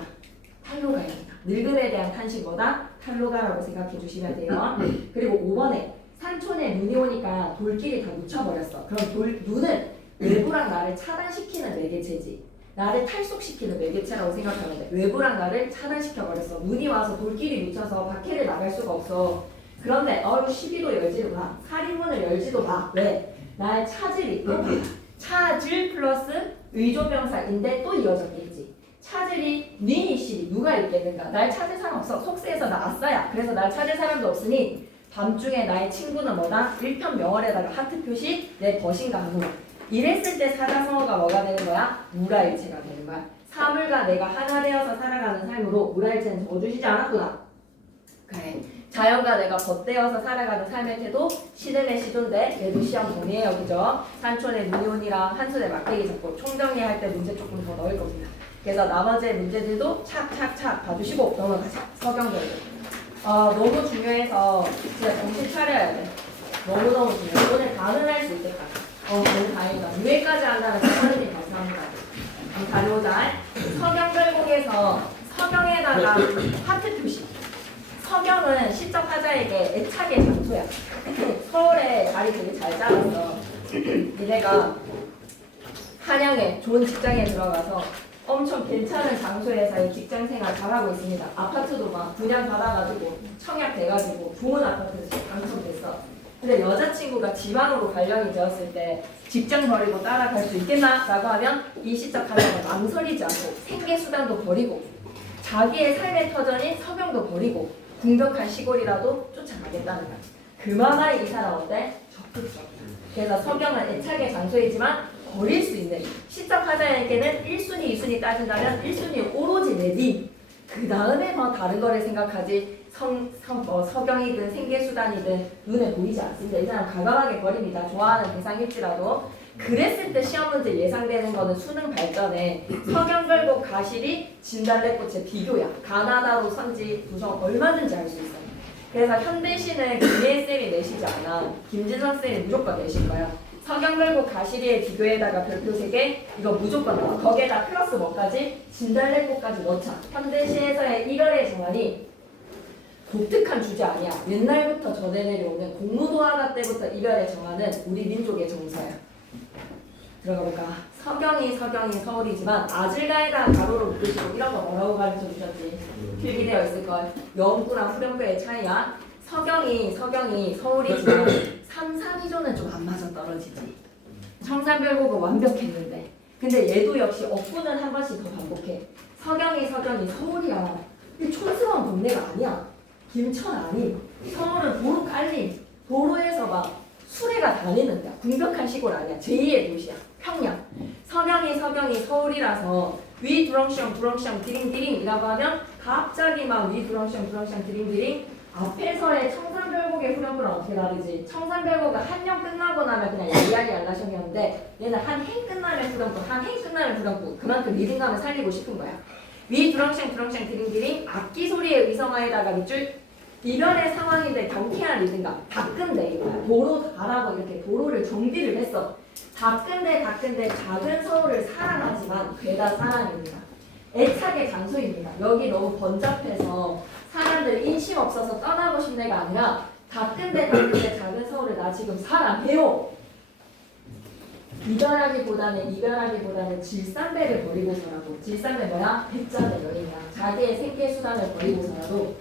탈로가입니다. 늙음에 대한 탄식보다 탈로가라고 생각해 주시면 돼요. 그리고 5번에 산촌에 눈이 오니까 돌길이 다 묻혀버렸어. 그럼 눈은 외부랑 나를 차단시키는 매개체지. 나를 탈속시키는 매개체라고 생각하면 돼. 외부랑 나를 차단시켜버렸어. 눈이 와서 돌길이 묻혀서 밖에를 나갈 수가 없어. 그런데 12도 열지도 마. 살인문을 열지도 마. 왜? 날 찾으리. 찾을 플러스 의조명사인데 또 이어졌겠지. 찾으리 니이시 누가 있겠는가. 날 찾을 사람 없어. 속세에서 나 아싸야. 그래서 날 찾을 사람도 없으니 밤중에 나의 친구는 뭐다? 일편명월에다가 하트 표시 내 벗인가 하고 이랬을 때 사자성어가 뭐가 되는 거야? 무라일체가 되는 거야. 사물과 내가 하나 되어서 살아가는 삶으로 무라일체는 적어주시지 않았구나. 그래. 자연과 내가 벗되어서 살아가는 삶의 태도 시름의 시도인데 얘도 시험 범위에요. 그죠? 산촌에 눈이 오니랑 한 손에 막대기 잡고 총정리할 때 문제 조금 더 넣을 겁니다. 그래서 나머지 문제들도 착착착 봐주시고 넘어가자. 서경절도 너무 중요해서 진짜 정신 차려야 돼. 너무너무 중요해. 오늘 가능할 수 있겠다. 너무 다행이다. 유해까지 한다는 선생님 감사합니다. 다녀오자. 서경절곡에서 서경에다가 하트 표시. 서경은 시적 화자에게 애착의 장소야. 서울에 자리 되게 잘 잡았어. 니네가 한양에 좋은 직장에 들어가서 엄청 괜찮은 장소에서 직장생활 잘하고 있습니다. 아파트도 막 분양 받아가지고 청약 돼가지고 부문 아파트에서 당첨됐어. 근데 여자친구가 지방으로 발령이 되었을 때 직장 버리고 따라갈 수 있겠나? 라고 하면 이 시적 화자는 망설이지 않고 생계수단도 버리고 자기의 삶의 터전인 서경도 버리고 궁벽한 시골이라도 쫓아가겠다는 거야. 그만한 이 사람 어때? 적극적이야. 그래서 서경은 애착의 장소이지만 버릴 수 있는 시적 화자에게는 1순위, 2순위 따진다면 1순위 오로지 내디 그 다음에 뭐 다른 거를 생각하지 서경이든 생계수단이든 눈에 보이지 않습니다. 이 사람 과감하게 버립니다. 좋아하는 대상일지라도 그랬을 때 시험 문제 예상되는 거는 수능 발전에 서경별곡 가실이 진달래꽃의 비교야. 가나다로 선지 구성 얼마든지 알 수 있어. 그래서 현대시는 김예쌤이 내시지 않아. 김진선 쌤이 무조건 내실 거야. 서경별곡 가시리의 비교에다가 별표 3개 이거 무조건 나와. 거기에다 플러스 뭐까지? 진달래꽃까지 넣자. 현대시에서의 이별의 정환이 독특한 주제 아니야. 옛날부터 전해 내려오는 공무도하다 때부터 이별의 정환은 우리 민족의 정서야. 들어가 볼까? 서경이 서울이지만 아질가에다 가로로 묶으시고 이런 거 뭐라고 가르쳐 주셨지? 필기되어 있을걸. 영구랑 후렴구의 차이야. 서경이 서울이지만 3, 3위조는 좀 안 맞아 떨어지지. 청산별곡은 완벽했는데 근데 얘도 역시 억구는 한 번씩 더 반복해. 서경이 서울이야. 이게 촌스러운 동네가 아니야. 김천 아니. 서울은 도로 깔림. 도로에서 막 수레가 다니는 데야. 궁벽한 시골 아니야. 제2의 도시야. 평양. 서경이 서울이라서 위 두렁시렁 디링디링이라고 하면 갑자기 막 위 두렁시렁 디링디링 앞에서의 청산별곡의 후렴구랑 어떻게 다르지? 청산별곡은 한령 끝나고 나면 그냥 야리야리알라셩이었는데 얘는 한 행 끝나면 후렴구, 한 행 끝나면 후렴구. 그만큼 리듬감을 살리고 싶은 거야. 위 두렁시렁 디링디링 악기 소리의 의성화에다가 밑줄 이별의 상황인데 경쾌한 리듬감. 다끈대 이거야. 도로 가라고 이렇게 도로를 정비를 했어. 다끈대 작은 서울을 사랑하지만 죄다 사랑입니다. 애착의 장소입니다. 여기 너무 번잡해서 사람들 인심 없어서 떠나고 싶네가 아니라 다끈대 작은 서울을 나 지금 사랑해요. 이별하기보다는 질산배를 버리고서라도. 질산배 뭐야? 백자의 여인이야. 자기의 생계수단을 버리고서라도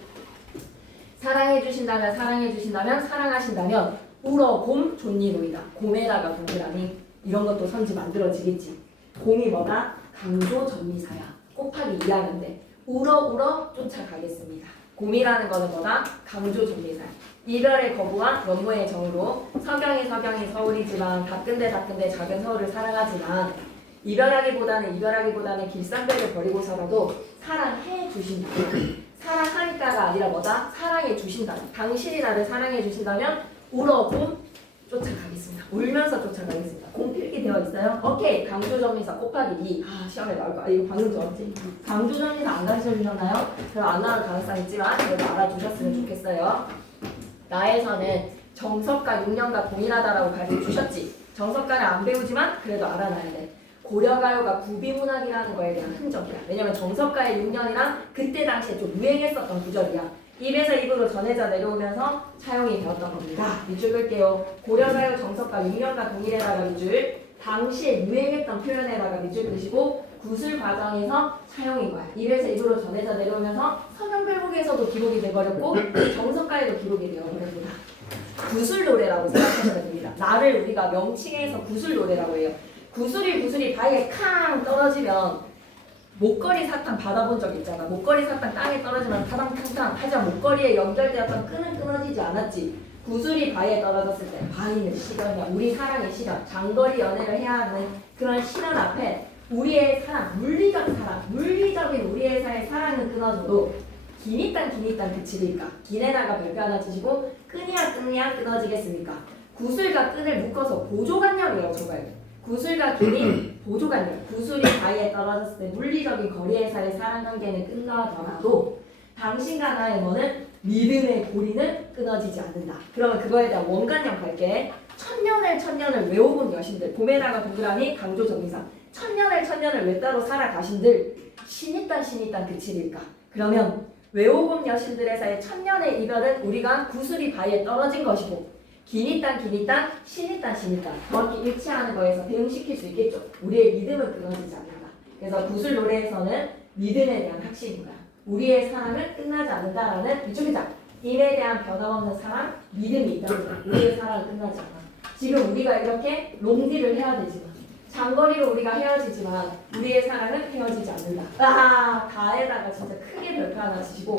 사랑해주신다면 사랑하신다면 울어 곰 존니노이다. 곰에다가 동그라미 이런 것도 선지 만들어지겠지. 곰이 뭐다? 강조 전미사야. 곱하기 2하는데 울어 쫓아가겠습니다. 곰이라는 거는 뭐다? 강조 전미사야. 이별의 거부와 원모의 정으로 서경이 서울이지만 다끈대 작은 서울을 사랑하지만 이별하기보다는 길쌈배를 버리고서라도 사랑해 주신다. 사랑하니까가 아니라 뭐다? 사랑해 주신다. 당신이 나를 사랑해 주신다면 울어 곰 쫓아가겠습니다. 울면서 쫓아가겠습니다. 공 필기 되어 있어요? 오케이. 강조점에서 곱하기 2. 시험에 나올 거. 이거 방금 적었지? 강조점에서 안 가르쳐 주셨나요? 그럼 안 나올 가능성이 있지만 그래도 알아두셨으면 좋겠어요. 나에서는 정석과 6년과 동일하다라고 가르쳐 주셨지? 정석가를 안 배우지만 그래도 알아놔야 돼. 고려가요가 구비문학이라는 거에 대한 흔적이야. 왜냐면 정석가의 6년이랑 그때 당시에 좀 유행했었던 구절이야. 입에서 입으로 전해져 내려오면서 차용이 되었던 겁니다. 밑줄 끌게요. 고려가요 정석가 6년과 동일해라가 밑줄. 당시에 유행했던 표현에다가 밑줄 그리시고 구술 과정에서 차용인 거야. 입에서 입으로 전해져 내려오면서 서경별곡에서도 기록이 돼버렸고 정석가에도 기록이 되어버립니다. 구술 노래라고 생각하시면 됩니다. 나를 우리가 명칭해서 구술 노래라고 해요. 구슬이 바위에 캉 떨어지면 목걸이 사탕 받아본 적 있잖아. 목걸이 사탕 땅에 떨어지면 타당탕탕 하지만 목걸이에 연결되었던 끈은 끊어지지 않았지. 구슬이 바위에 떨어졌을 때 바위는 시련이야. 우리 사랑의 시련. 장거리 연애를 해야 하는 그런 시련 앞에 우리의 사랑, 물리적인 우리의 사랑은 끊어져도 기니딴 그치리까. 기내다가 별표 하나 치시고 끈이야 끊어지겠습니까? 구슬과 끈을 묶어서 보조관념이라고 적어요. 구슬과 긴이 보조관념. 구슬이 바위에 떨어졌을 때 물리적인 거리에서의 사랑관계는 끝나더라도 당신과 나의 뭐는 믿음의 고리는 끊어지지 않는다. 그러면 그거에 대한 원관념 갈게. 천년을 외워본 여신들. 봄에다가 동그라미 강조 정의상. 천년을 왜 따로 살아가신들. 신이딴 그칠일까. 그러면 외워본 여신들에서의 천년의 이별은 우리가 구슬이 바위에 떨어진 것이고 기니딴 신이딴 정확히 일치하는 거에서 대응시킬 수 있겠죠. 우리의 믿음은 끊어지지 않는다. 그래서 구슬 노래에서는 믿음에 대한 확신인 거야. 우리의 사랑은 끝나지 않는다라는 이쪽이자 임에 대한 변함없는 사랑, 믿음이 있다는 거야. 우리의 사랑은 끝나지 않아. 지금 우리가 이렇게 롱디를 해야 되지만 장거리로 우리가 헤어지지만 우리의 사랑은 헤어지지 않는다. 가에다가 진짜 크게 별표 하나 치시고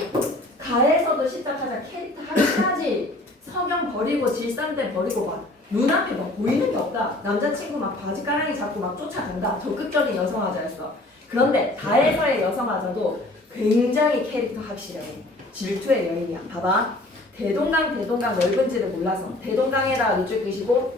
가에서도 시작하자 캐릭터 하나지. 서경 버리고 질산대 버리고 막 눈앞에 막 보이는 게 없다. 남자친구 막 바지가랑이 잡고 막 쫓아간다. 적극적인 여성화자였어. 그런데 다에서의 여성화자도 굉장히 캐릭터 확실해. 질투의 여인이야. 봐봐. 대동강 넓은지를 몰라서 대동강에다가 밑줄 끄시고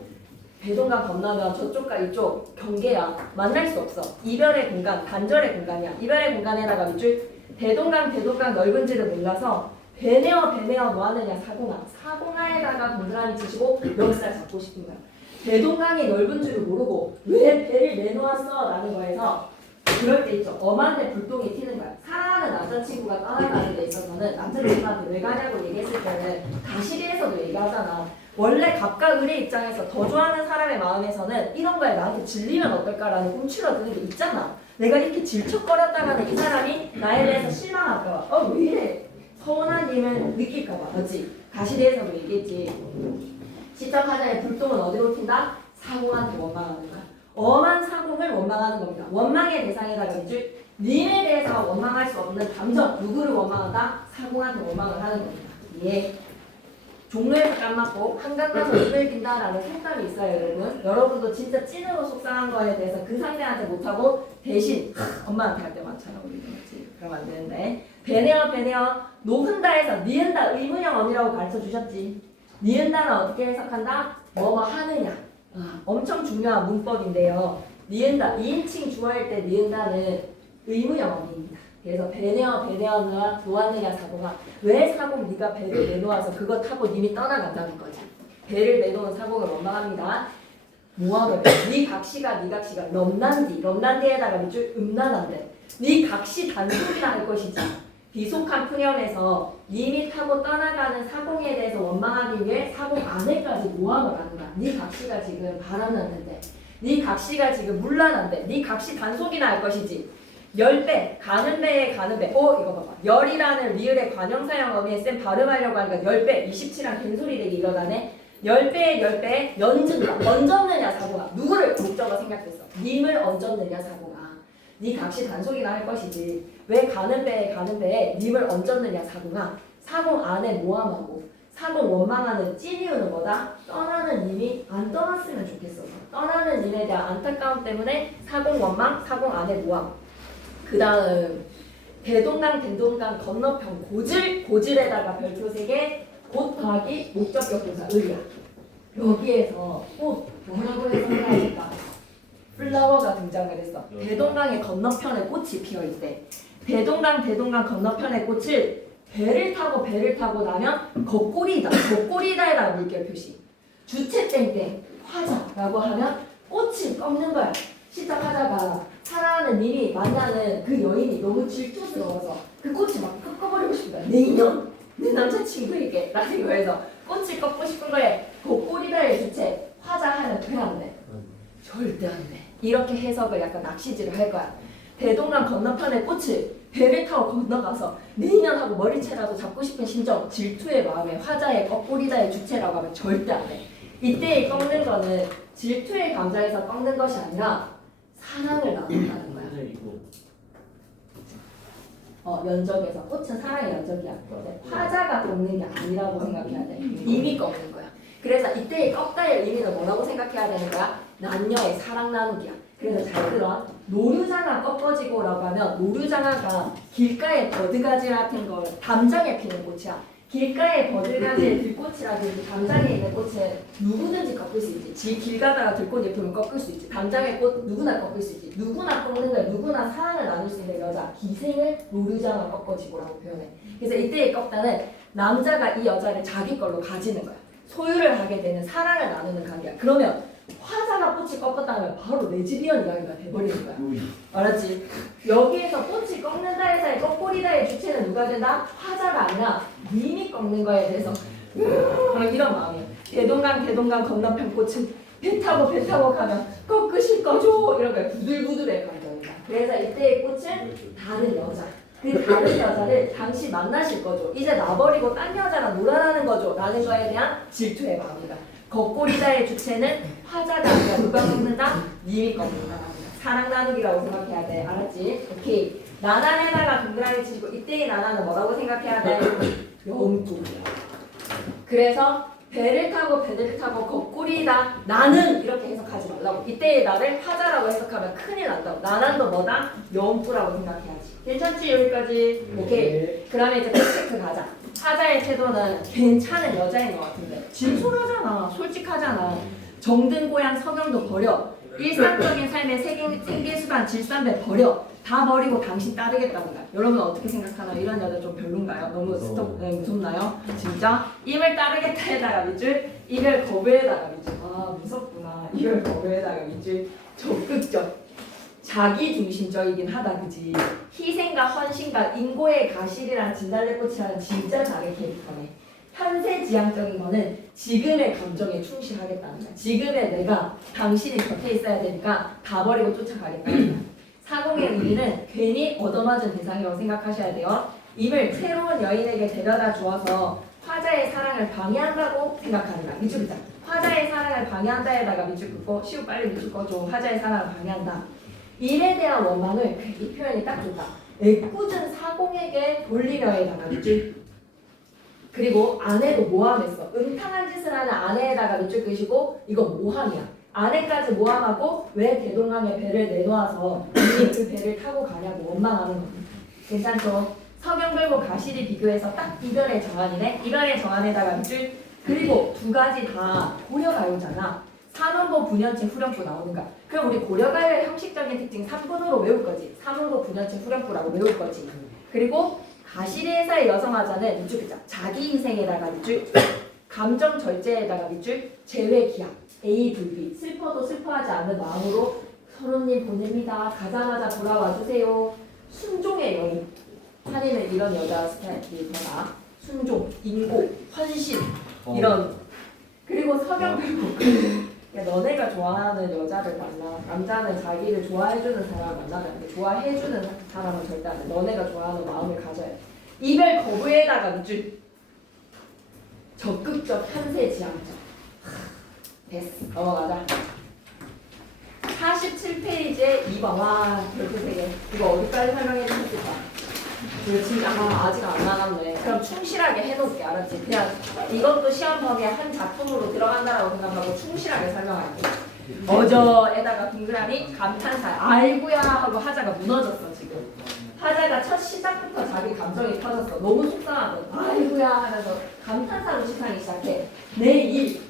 대동강 건너면 저쪽과 이쪽 경계야. 만날 수 없어. 이별의 공간, 단절의 공간이야. 이별의 공간에다가 밑줄 대동강 넓은지를 몰라서 배내어 뭐 하느냐 사공하. 사공하에다가 동그라미 치시고 멱살 잡고 싶은 거야. 대동강이 넓은 줄을 모르고 왜 배를 내놓았어? 라는 거에서 그럴 때 있죠. 엄한데 불똥이 튀는 거야. 사랑하는 남자친구가 떠나가는 데 있어서는 남자친구한테 왜 가냐고 얘기했을 때는 가시리에서도 얘기하잖아. 원래 갑과 을의 입장에서 더 좋아하는 사람의 마음에서는 이런 거에 나한테 질리면 어떨까라는 꿈추러드는 게 있잖아. 내가 이렇게 질척거렸다가는 이 사람이 나에 대해서 실망할까 봐. 왜 이래? 서운한 일을 느낄까 봐. 맞지? 가시리에서도 얘기했지. 시작하자의 불똥은 어디로 튄다? 사공한테 원망하는 거야. 엄한 사공을 원망하는 겁니다. 원망의 대상에다가 밑줄 님에 대해서 원망할 수 없는 감정 누구를 원망한다? 사공한테 원망을 하는 겁니다. 예. 종로에서 깜맞고 한강 가서 눈을 빈다라는 속담이 있어요, 여러분. 여러분도 진짜 찐으로 속상한 거에 대해서 그 상대한테 못하고 대신 엄마한테 할 때 많잖아, 우리도 맞지? 그러면 안 되는데. 배내어 노흔다에서 니은다 의문형 어미라고 가르쳐 주셨지. 니은다는 어떻게 해석한다? 뭐뭐 하느냐. 엄청 중요한 문법인데요. 니은다 2인칭 주어일 때 니은다는 의무형 어미입니다. 그래서 배내어 놓았느냐 사고가 왜 사고 네가 배를 내놓아서 그거 타고 님이 떠나간다는 거지. 배를 내놓은 사고를 원망합니다. 뭐하면 네 각시가 럼난디에다가 밑줄 음란한데 네 각시 단속이나 할 것이지. 비속한 푸념에서 님이 타고 떠나가는 사공에 대해서 원망하기 위해 사공 안에까지 모함을 하는 거야. 네 각시가 지금 바람났는데 네 각시가 지금 물란한데 네 각시 단속이나 할 것이지. 10배, 가는 배에 가는 배. 이거 봐봐. 열이라는 리을의 관형사형 어미에 쌤 발음하려고 하니까 10배, 27랑 된소리 되기 이러다네. 10배에 연증가. 얹었느냐 사고가. 누구를 목적으로 생각했어? 님을 얹었느냐 사고가. 네 각시 단속이나 할 것이지. 왜 가는 배에 님을 얹었느냐 사고가. 사공 안에 모함하고 사공 원망하는 찐 이유는 뭐다? 떠나는 님이 안 떠났으면 좋겠어서. 떠나는 님에 대한 안타까움 때문에 사공 원망, 사공 안에 모함. 그 다음 대동강 건너편 고질에다가 별표 3개 곧 더하기 목적격 동사 을이야. 여기에서 꼭 뭐라고 해석해야 할까? 플라워가 등장을 했어. 대동강의 건너편에 꽃이 피어있대. 대동강 건너편의 꽃을 배를 타고 나면 겉꼬리다에다가 물결 표시. 주체 땡땡 화자라고 하면 꽃을 꺾는 거야. 시작하다가 사랑하는 님이 만나는 그 여인이 너무 질투스러워서 그 꽃을 막 꺾어버리고 싶은 거야. 내 인연, 내 남자친구에게 라는 거에서 꽃을 꺾고 싶은 거에 겉꼬리다의 주체 화자하면 돼 안 돼? 절대 안 돼. 이렇게 해석을 약간 낚시질을 할 거야. 대동강 건너편의 꽃을 배를 타고 건너가서 내 인연하고 머리채라도 잡고 싶은 심정, 질투의 마음에 화자의 꺾꼬리다의 주체라고 하면 절대 안 돼. 이때 꺾는 거는 질투의 감정에서 꺾는 것이 아니라 사랑을 나눈다는 거야. 연적에서 꽃은 사랑의 연적이야. 근데 화자가 꺾는 게 아니라고 생각해야 돼. 이미 꺾는 거야. 그래서 이때의 꺾다의 의미는 뭐라고 생각해야 되는 거야? 남녀의 사랑 나누기야. 그래서 잘 들어. 노류장아 꺾어지고라고 하면 노류장아가 길가의 버드가지 같은 거 담장에 피는 꽃이야. 길가의 버들가지의 들꽃이라든지 담장에 있는 꽃은 누구든지 꺾을 수 있지. 길 가다가 들꽃 예쁘면 꺾을 수 있지. 담장의 꽃 누구나 꺾을 수 있지. 누구나 꺾는 거야. 누구나 사랑을 나눌 수 있는 여자. 기생을 노르장아 꺾어지고라고 표현해. 그래서 이때의 꺾다는 남자가 이 여자를 자기 걸로 가지는 거야. 소유를 하게 되는 사랑을 나누는 관계야. 그러면 화자가 꽃이 꺾었다면 바로 레즈비언 이야기가 돼버리는 거야. 알았지? 여기에서 꽃이 꺾는다에서의 꺾꼬리다의 주체는 누가 된다? 화자가 아니라 님이 꺾는 거에 대해서 이런 마음이야. 대동강 건너편 꽃은 배 타고 가면 꺾으실 거죠? 이런 거야. 부들부들해 감정이다. 그래서 이때의 꽃은 다른 여자. 그 다른 여자를 당시 만나실 거죠. 이제 나버리고 딴 여자랑 놀아나는 거죠. 라는 거에 대한 질투의 마음이다. 겉꼬리다의 주체는 화자가 아니라 누가 꺾는다? 님이 꺾는다. 사랑 나누기라고 생각해야 돼. 알았지? 오케이. 나난에다가 동그라미 치시고 이때의 나난은 뭐라고 생각해야 돼? 영국이야. 그래서 배를 타고 겉꼬리다 나는 이렇게 해석하지 말라고. 이때의 나를 화자라고 해석하면 큰일 난다고. 나난도 뭐다? 영구라고 생각해야지. 괜찮지? 여기까지? 오케이. 그러면 이제 팩트 가자. 화자의 태도는 괜찮은 여자인 것 같은데 진솔하잖아. 솔직하잖아. 정든고향 서경도 버려. 일상적인 삶의 생계수단 질산배 버려. 다 버리고 당신 따르겠다는 거야. 여러분 어떻게 생각하나요? 이런 여자 좀 별론가요? 너무 무섭나요? 진짜? 임을 따르겠다에다가 밑줄, 이별 거부에다가 밑줄. 아 무섭구나. 이별 거부에다가 밑줄. 적극적. 자기 중심적이긴 하다, 그지? 희생과 헌신과 인고의 가실이랑 진달래꽃이랑 진짜 다른 캐릭터네. 현세지향적인 거는 지금의 감정에 충실하겠다는 거야. 지금의 내가 당신이 곁에 있어야 되니까 다 버리고 쫓아가겠다는 거야. 사공의 의리는 괜히 얻어맞은 대상이라고 생각하셔야 돼요. 이를 새로운 여인에게 데려다 주어서 화자의 사랑을 방해한다고 생각하는 거야. 밑줄 긋자. 화자의 사랑을 방해한다에다가 밑줄 긋고 시우 빨리 밑줄 꺼줘. 화자의 사랑을 방해한다. 일에 대한 원망을 이 표현이 딱 좋다. 애꿎은 사공에게 돌리려에다가 밑줄. 그리고 아내도 모함했어. 음탕한 짓을 하는 아내에다가 밑줄 끄시고 이거 모함이야. 아내까지 모함하고 왜 대동강에 배를 내놓아서 이미 그 배를 타고 가냐고 원망하는 겁니다. 괜찮죠? 서경별과 가실이 비교해서 딱 이별의 정안이네. 이별의 정안에다가 밑줄. 그리고 두 가지 다 고려가요잖아. 산원고 분연체 후렴구 나오는 거야. 그럼 우리 고려가요의 형식적인 특징 3분으로 외울 거지. 산원고 분연체 후렴구라고 외울 거지. 그리고 가시리에서의 여성화자는 밑줄 긋자. 자기 희생에다가 밑줄, 감정 절제에다가 밑줄, 제외 기약, A 불비, 슬퍼도 슬퍼하지 않는 마음으로 서로님 보냅니다. 가자마자 돌아와 주세요. 순종의 여인. 한이는 이런 여자 스타일이 더다. 순종, 인고, 헌신 이런. 그리고 서경별고. 야, 너네가 좋아하는 여자를 만나. 남자는 자기를 좋아해주는 사람을 만나는데 좋아해주는 사람은 절대 안 돼. 너네가 좋아하는 마음을 가져야 돼. 이별 거부에다가 밑줄. 적극적 현세지향적. 됐어. 넘어가자. 47페이지에 2번. 와, 별표 3개. 이거 어디까지 설명해 주셨을까? 이거 진짜 아직 안 나갔네. 그럼 충실하게 해놓을게. 알았지? 그냥 이것도 시험 범위에 한 작품으로 들어간다라고 생각하고 충실하게 설명할게. 어저에다가 동그라미 감탄사. 아이고야 하고 하자가 무너졌어 지금. 하자가 첫 시작부터 자기 감정이 터졌어. 너무 속상하거든. 아이고야 하면서 감탄사로 시상이 시작해. 내 일,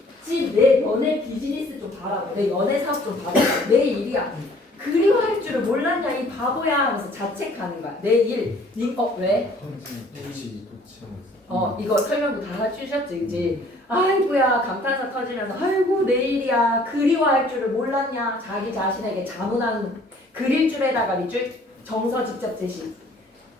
내 연애 비즈니스 좀 봐라. 내 연애 사업 좀 봐라. 내 일이야. 그리워할 줄을 몰랐냐 이 바보야 하면서 자책하는 거야. 내 일, 왜? 이거 설명도 다 해주셨지, 그지? 아이고야 감탄사 터지면서 아이고 내 일이야 그리워할 줄을 몰랐냐 자기 자신에게 자문하는 그릴 줄에다가 밑줄 정서 직접 제시.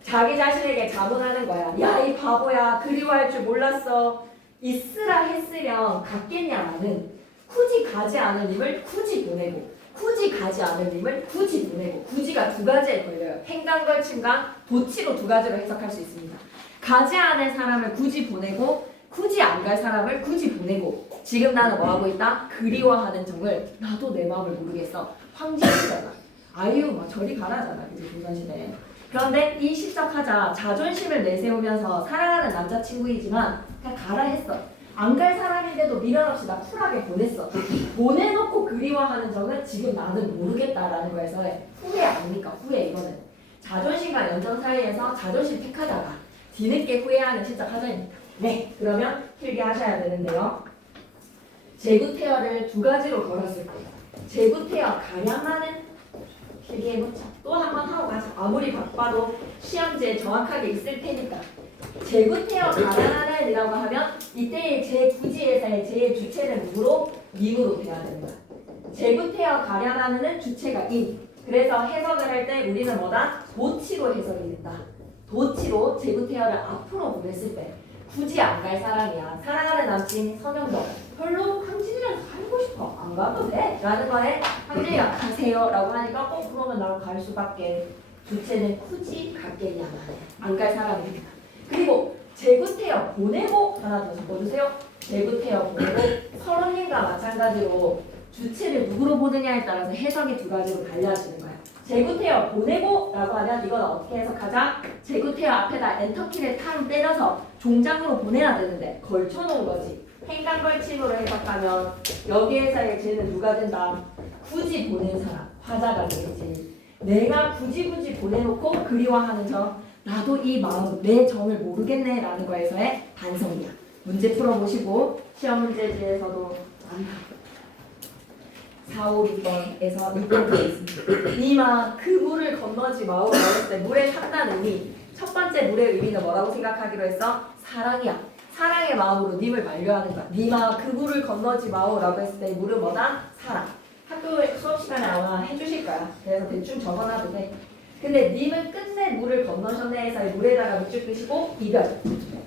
자기 자신에게 자문하는 거야. 야 이 바보야 그리워할 줄 몰랐어. 있으라 했으면 갔겠냐마는 굳이 가지 않은 님을 굳이 보내고 굳이 가지 않을 님을 굳이 보내고. 굳이가 두 가지에 걸려요. 행간걸침과 도치로 두 가지로 해석할 수 있습니다. 가지 않을 사람을 굳이 보내고 굳이 안 갈 사람을 굳이 보내고. 지금 나는 뭐하고 있다? 그리워하는 정을 나도 내 마음을 모르겠어. 황진이잖아. 아유 막 저리 가라잖아. 이제 조선시대. 그런데 이 시적하자 자존심을 내세우면서 사랑하는 남자친구이지만 그냥 가라 했어. 안 갈 사람인데도 미련 없이 나 쿨하게 보냈어. 보내놓고 그리워하는 점은 지금 나는 모르겠다라는 거에서의 후회 아닙니까? 후회. 이거는 자존심과 연정 사이에서 자존심 택하다가 뒤늦게 후회하는 시적 하자입니다. 네, 그러면 필기하셔야 되는데요. 제구태어를 두 가지로 걸었을 거예요. 제구태어 가량하는 필기해놓자. 또 한 번 하고 가서 아무리 바빠도 시험지에 정확하게 있을 테니까. 제구태어 가량하는 이라고 하면 이때의 제구지에서의 제 주체는 누구로? 님으로 돼야 되는 거야. 제구태어 가량하는은 주체가 임. 그래서 해석을 할 때 우리는 뭐다? 도치로 해석이 된다. 도치로 제구태어를 앞으로 보냈을 때 굳이 안 갈 사람이야. 사랑하는 남친 서명도 별로 황진이랑 살고 싶어. 안 가도 돼. 라는 거에 황진이가 가세요 라고 하니까 그러면 나랑 갈 수밖에. 주체는 굳이 갔겠냐만 안 갈 사람이니까. 그리고 제구태어 보내고 하나 더 적어주세요. 제구태어 보내고 서른님과 마찬가지로 주체를 누구로 보느냐에 따라서 해석이 두 가지로 달라지는 거야. 제구태어 보내고 라고 하면 이건 어떻게 해석하자? 제구태어 앞에다 엔터키를 탕 때려서 종장으로 보내야 되는데 걸쳐놓은 거지. 행간걸침으로 해석하면 여기에서의 쟤는 누가 된다? 굳이 보낸 사람, 화자가 되겠지. 내가 굳이 보내놓고 그리워하는 점, 나도 이 마음, 내 정을 모르겠네 라는 거에서의 반성이야. 문제 풀어보시고 시험 문제지에서도 안 나와. 4, 5, 6번에서 6번 케이스. 니마 그 물을 건너지 마오 했을 때 물에 탔다는 의미. 첫 번째 물의 의미는 뭐라고 생각하기로 했어? 사랑이야. 사랑의 마음으로 님을 만류하는 거야. 니마 그 물을 건너지 마오라고 했을 때 물은 뭐다? 사랑. 학교 수업 시간에 아마 해주실 거야. 그래서 대충 적어놔도 돼. 근데 님은 끝내 물을 건너셨네 해서의 물에다가 밑줄 끄시고 이별.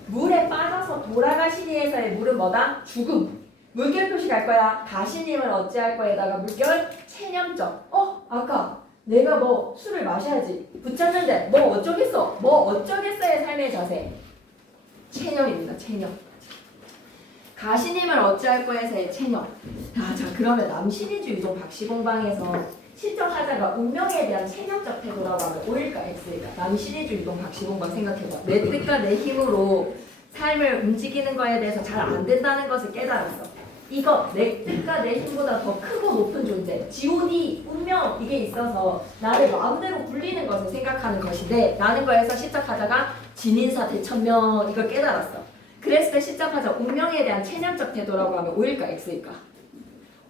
물에 빠져서 돌아가시니 해서의 물은 뭐다? 죽음. 물결 표시 갈 거야. 가시님을 어찌할 거에다가 물결 체념적. 아까 내가 뭐 술을 마셔야지. 붙잡는데 뭐 어쩌겠어. 뭐 어쩌겠어의 삶의 자세. 체념입니다. 체념. 가시님을 어찌할 거에서의 체념. 자 그러면 남신이주 유동 박시공방에서 실정하자가 운명에 대한 체념적 태도라고 하면 O일까 X일까? 남신이주 유동 박시공방 생각해봐. 내 뜻과 내 힘으로 삶을 움직이는 거에 대해서 잘 안 된다는 것을 깨달았어. 이거 내 뜻과 내 힘보다 더 크고 높은 존재, G.O.D, 운명 이게 있어서 나를 마음대로 굴리는 것을 생각하는 것인데 라는 거에서 시작하다가 진인사 대천명 이걸 깨달았어. 그랬을 때 시작하자 운명에 대한 체념적 태도라고 하면 O일까 X일까?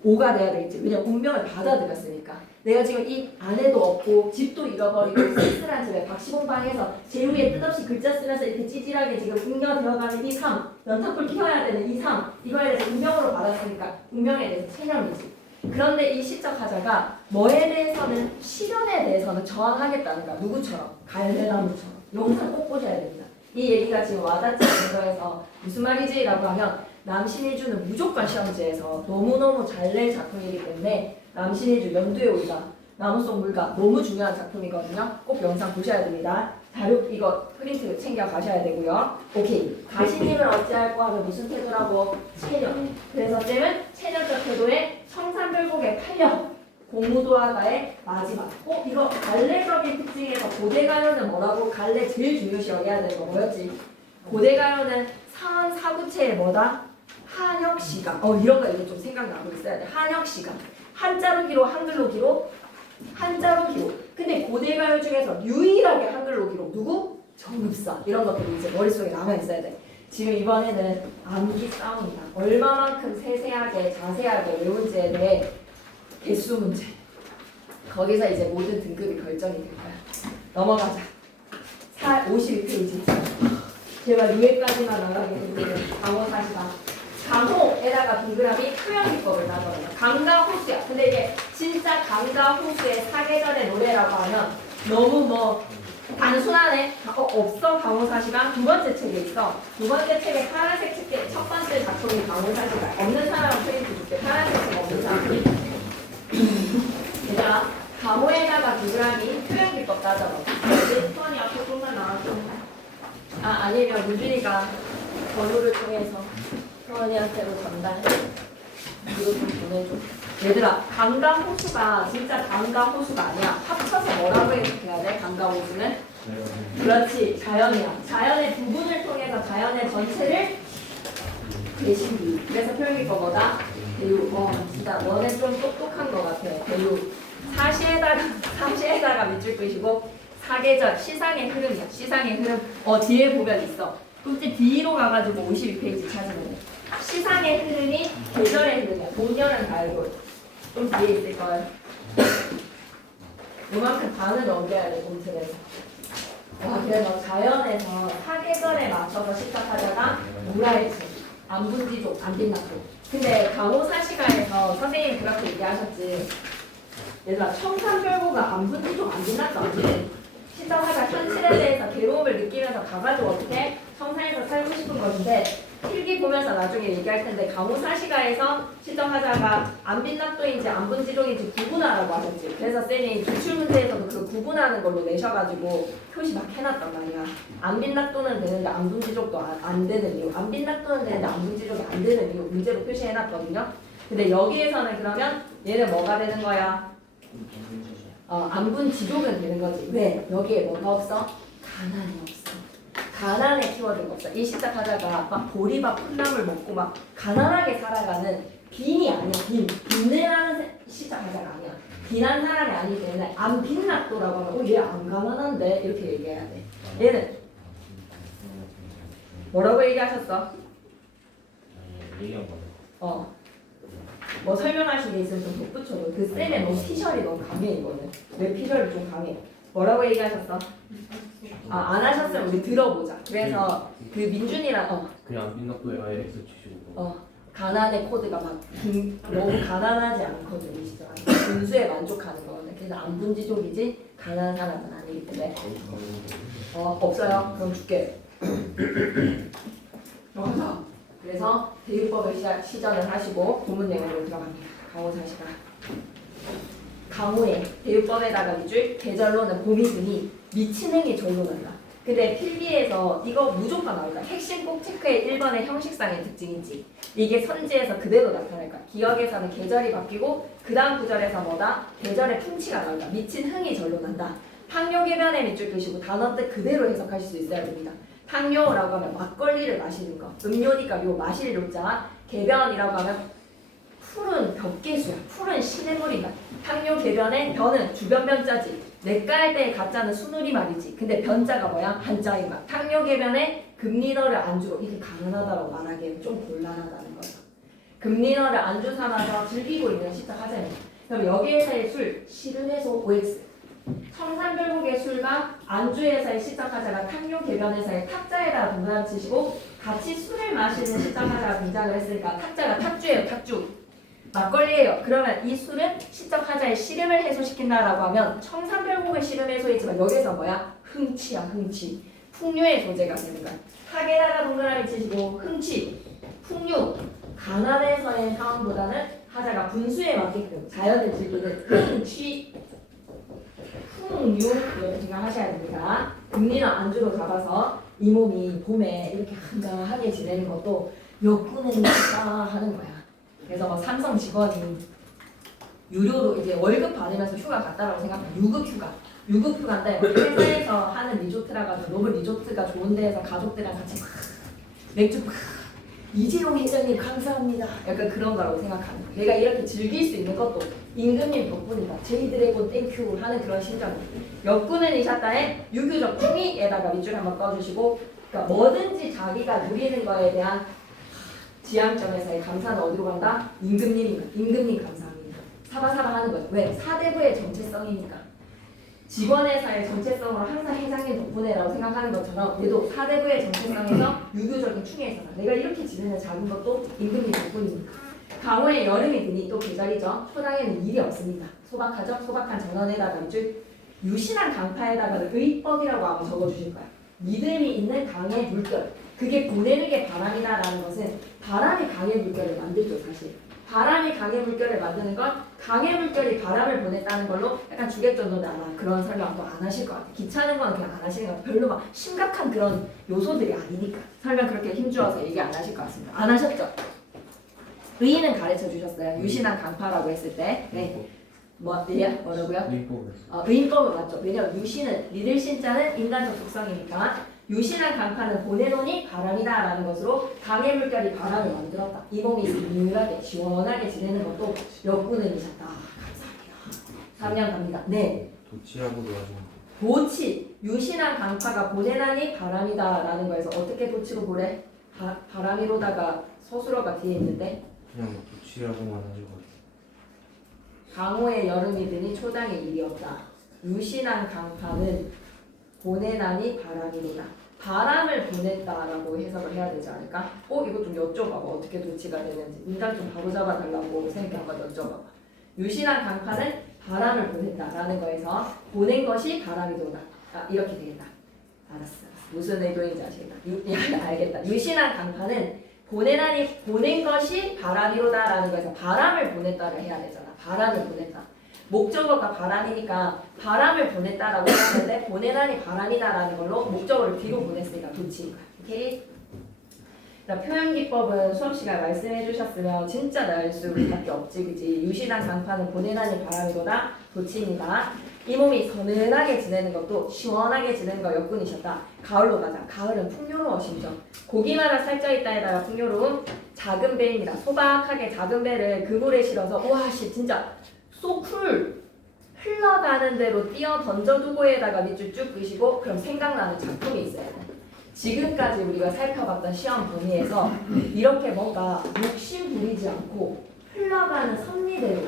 O가 돼야 되겠지. 왜냐면 운명을 받아들였으니까. 내가 지금 이 아내도 없고 집도 잃어버리고 쓸쓸한 집에 박시공방에서 제 위에 뜻없이 글자 쓰면서 이렇게 찌질하게 지금 웅녀되어가는 이 삶, 연탄불 피워야 되는 이 삶, 이거에 대해서 운명으로 받았으니까 운명에 대해서 체념이지. 그런데 이 시적하자가 뭐에 대해서는 시련에 대해서는 저항하겠다는 거야. 누구처럼? 갈대나무처럼. 영상 꼭 보셔야 됩니다. 이 얘기가 지금 와닿지 않는 거에서 무슨 말이지? 라고 하면 남신이주는 무조건 시험지에서 너무너무 잘 낼 작품이기 때문에 남신이주 연두에 올다 나무 속 물가 너무 중요한 작품이거든요. 꼭 영상 보셔야 됩니다. 자료 이거 프린트 챙겨 가셔야 되고요. 오케이. 가시님을 어찌할 거 하면 무슨 태도라고? 체념. 그래서 쌤은 체념적 태도의 청산별곡의 8년 공무도하다의 마지막. 이거 갈래적인 특징에서 고대가요는 뭐라고? 갈래 제일 중요시 여겨야 되는 거 뭐였지? 고대가요는 사원 사구체의 뭐다? 한혁시간. 이런 거 이제 좀 생각나고 있어야 돼. 한혁시간. 한자로 기록, 한글로 기록, 한자로 기록. 근데 고대가요 중에서 유일하게 한글로 기록 누구? 정읍사. 이런 것들이 이제 머릿속에 남아 있어야 돼. 지금 이번에는 암기 싸움이야. 얼마만큼 세세하게 자세하게 외운지에 대해 개수 문제. 거기서 이제 모든 등급이 결정이 될 거야. 넘어가자. 52페이지. 제발 유해까지만 나가게 해주세요. 강호 사시다. 강호에다가 동그라미 표현기법을 나눠요. 강과 호수야. 근데 이게 진짜 강과 호수의 사계절의 노래라고 하면 너무 뭐 단순하네. 없어. 강호 사시가 두 번째 책에 있어. 두 번째 책에 파란색 책에 첫 번째 작품이 강호 사시가. 없는 사람은 프린트 줄게. 파란색 책 없는 사람이. 얘들아, 강호에다가 동그라미 표현기법 따져봐. 수원이 앞에 조금만 나와줘. 아니면 유빈이가 번호를 통해서 수원이한테로 전달. 이거 좀 보내줘. 얘들아, 강과 호수가 진짜 강과 호수가 아니야. 합쳐서 뭐라고 해석해야 돼? 강과 호수는? 그렇지, 자연이야. 자연의 부분을 통해서 자연의 전체를 대신비. 그래서 표현기법 뭐다? 대유. 진짜 너네 좀 똑똑한 것 같아. 대유. 사시에다가 밑줄 끄시고 사계절, 시상의 흐름이야. 시상의 흐름. 뒤에 보면 있어. 그럼 이제 뒤로 가가지고 52페이지 찾으면 돼. 시상의 흐름이 계절의 흐름이야. 봄, 여름, 가을, 겨울. 좀 뒤에 있을 거예요. 요만큼 반을 넘겨야 돼, 봄틀에서. 그래서 자연에서 사계절에 맞춰서 시작하다가 물알치, 안분지족, 안빛낙도. 근데 강호사시가에서 선생님이 그렇게 얘기하셨지. 얘들아, 청산별고가 안분지족, 안빛낙도 아니지. 시작하다 현실에 대해서 괴로움을 느끼면서 가가지고 어떻게 청산에서 살고 싶은 것인데 필기 보면서 나중에 얘기할 텐데 강호사시가에서 시정하자가 안빛낙도인지 안분지족인지 구분하라고 하셨지. 그래서 쌤이 기출문제에서도 그 구분하는 걸로 내셔가지고 표시 막 해놨단 말이야. 안빛낙도는 되는데 안분지족도 안 되는 이유, 안빛낙도는 되는데 안분지족이 안 되는 이유 문제로 표시해놨거든요. 근데 여기에서는 그러면 얘는 뭐가 되는 거야? 안분지족은 되는 거지. 왜? 여기에 뭐가 없어? 가난이 없어. 가난의 키워드가 없어. 이 시작하다가 막 보리밥 푼나물 먹고 막 가난하게 살아가는 빈이 아니야. 빈내라는 시작하자가 아니야. 빈한 사람이 아니기 때문에 안 빈낙도라고 하면 얘 안 가난한데 이렇게 얘기해야 돼. 얘는 뭐라고 얘기하셨어? 얘기한 거. 뭐 설명하신 게 있으면 좀 덧붙여도 그 쌤의 너무 피셜이 너무 강해 이거는. 왜 피셜이 좀 강해? 뭐라고 얘기하셨어? 안 하셨으면 우리 들어보자. 그래서 그 민준이랑 그냥 민낯도에 아예 X 치시고 가난의 코드가 막 너무 가난하지 않거든 이 시절. 분수에 만족하는 거거든. 그래서 안분지족이지 가난한 사람은 아니기 때문에 없어요. 그럼 줄게. 그래서 대유법을 시전을 하시고 본문 내용으로 들어갑니다. 강호 4시간. 강호의 대유법에다가 밑줄 계절로는 봄이 드니 미친행이 절로 난다. 근데 필기에서 이거 무조건 나온다. 핵심 꼭 체크해. 1번의 형식상의 특징이지. 이게 선지에서 그대로 나타날 거야. 기억에서는 계절이 바뀌고 그 다음 구절에서 뭐다? 계절의 풍치가 나온다. 미친 흥이 절로 난다. 탕요 개변에 밑줄 끄시고 단어 뜻 그대로 해석하실 수 있어야 됩니다. 탕요라고 하면 막걸리를 마시는 거. 음료니까 요 마실 요자. 개변이라고 하면 푸른 벽계수야. 푸른 시냇물이다. 탕요 개변의 변은 주변 변자지. 내깔 때 가짜는 수누리 말이지. 근데 변자가 뭐야? 한자인 거야. 탕요 개변에 금리너를 안주로 이게 가능하다고 말하기에는 좀 곤란하다는 거죠. 금리너를 안주 삼아서 즐기고 있는 시작하잖아요. 그럼 여기에서의 술, 시름에서 OX. 청산별곡의 술과 안주에서의 시작하자가 탕요 개변에서의 탁자에다가 동그라미 치시고 같이 술을 마시는 시작하자가 등장을 했으니까 탁자가 탁주예요. 탁주. 막걸리예요. 그러면 이 술은 시적하자의 시름을 해소시킨다라고 하면 청산별곡의 시름 해소이지만 여기서 뭐야? 흥치야 흥치. 풍류의 소재가 되는 거야. 탁에다가 동그라미 치시고 흥치, 풍류, 가난에서의 상황보다는 하자가 분수에 맞게끔 자연을 즐기는 흥치, 풍류 이렇게 생각하셔야 됩니다. 금리나 안주로 잡아서 이 몸이 봄에 이렇게 한가하게 지내는 것도 역군은 있다 하는 거야. 그래서 뭐 삼성 직원이 유료로 이제 월급 받으면서 휴가 갔다라고 생각하면 유급 휴가인데 회사에서 하는 리조트라 가지고 너무 리조트가 좋은 데에서 가족들이랑 같이 막 맥주 막 이재용 회장님 감사합니다. 약간 그런 거라고 생각하는 거야. 내가 이렇게 즐길 수 있는 것도 임금님 덕분이다. 제이드래곤 땡큐 하는 그런 심정. 역군은 이셨다에 유교적 충의에다가 밑줄 한번 꺼주시고 그러니까 뭐든지 자기가 누리는 거에 대한 지향점에서의 감사는 어디로 간다? 임금님 감사합니다. 사바사바 하는 거죠. 왜? 사대부의 정체성이니까. 직원회사의 정체성으로 항상 회장님 덕분에라고 생각하는 것처럼 얘도 사대부의 정체성에서 유교적인 충의에서다. 내가 이렇게 지내는 작은 것도 임금님 덕분이니까. 강호의 여름이 드니 또 계절이죠. 초당에는 일이 없습니다. 소박하죠? 소박한 전원에다가 밑줄 유신한 강파에다가 의법이라고 아마 적어주실 거야. 믿음이 있는 강의 물결. 그게 보내는 게 바람이다라는 것은 바람이 강의 물결을 만들죠. 사실 바람이 강의 물결을 만드는 건 강의 물결이 바람을 보냈다는 걸로 약간 주객전도는 아마 그런 설명도 안 하실 것 같아요. 귀찮은 건 그냥 안 하시는 것 같아요. 별로 막 심각한 그런 요소들이 아니니까 설명 그렇게 힘주어서 얘기 안 하실 것 같습니다. 안 하셨죠? 의의는 가르쳐 주셨어요. 유신한 강파라고 했을 때 뭐라고요? 의인법은 맞죠. 왜냐면 유신은 믿을 신자는 인간적 속성이니까 유신한 강파는 보내노니 바람이다라는 것으로 강의 물결이 바람을 만들었다. 이 몸이 은밀하게 시원하게 지내는 것도 역군은 이셨다. 감사합니다. 3년 갑니다. 네. 도치라고도 하죠. 도치. 유신한 강파가 보내나니 바람이다라는 거에서 어떻게 도치로 보래? 바람이로다가 서술어가 뒤에 있는데 그냥 뭐 도치라고만 하죠. 강호의 여름이 드니 초당에 일이 없다. 유신한 강파는 보내나니 바람이로다. 바람을 보냈다라고 해석을 해야 되지 않을까? 이거 좀 여쭤봐봐. 어떻게 도치가 되는지. 문장 좀 바로잡아 달라고 선생님께 한번 여쭤봐봐. 유신한 강파는 바람을 보냈다라는 거에서 보낸 것이 바람이로다. 이렇게 되겠다. 알았어. 무슨 의도인지 아시겠다. 알겠다. 유신한 강파는 보내나니 보낸 것이 바람이로다라는 거에서 바람을 보냈다를 해야 되잖아. 바람을 보냈다. 목적어가 바람이니까 바람을 보냈다라고 했는데 보내나니 바람이다라는 걸로 목적어를 뒤로 보냈으니까 도치인 거야. 오케이? 자, 표현기법은 수업 시간에 말씀해 주셨으면 진짜 나을 수밖에 없지, 그지? 유신한 강파는 보내나니 바람이로다 도치입니다. 이 몸이 서늘하게 지내는 것도 시원하게 지내는 거 역군이셨다. 가을로 가자. 가을은 풍요로워심죠. 고기마다 살쪄 있다에다가 풍요로움 작은 배입니다. 소박하게 작은 배를 그물에 실어서 와씨 진짜 소쿨 흘러가는 대로 뛰어 던져두고에다가 밑줄 쭉 그시고 그럼 생각나는 작품이 있어야 돼. 지금까지 우리가 살펴봤던 시험 범위에서 이렇게 뭔가 욕심 부리지 않고 흘러가는 섭리대로.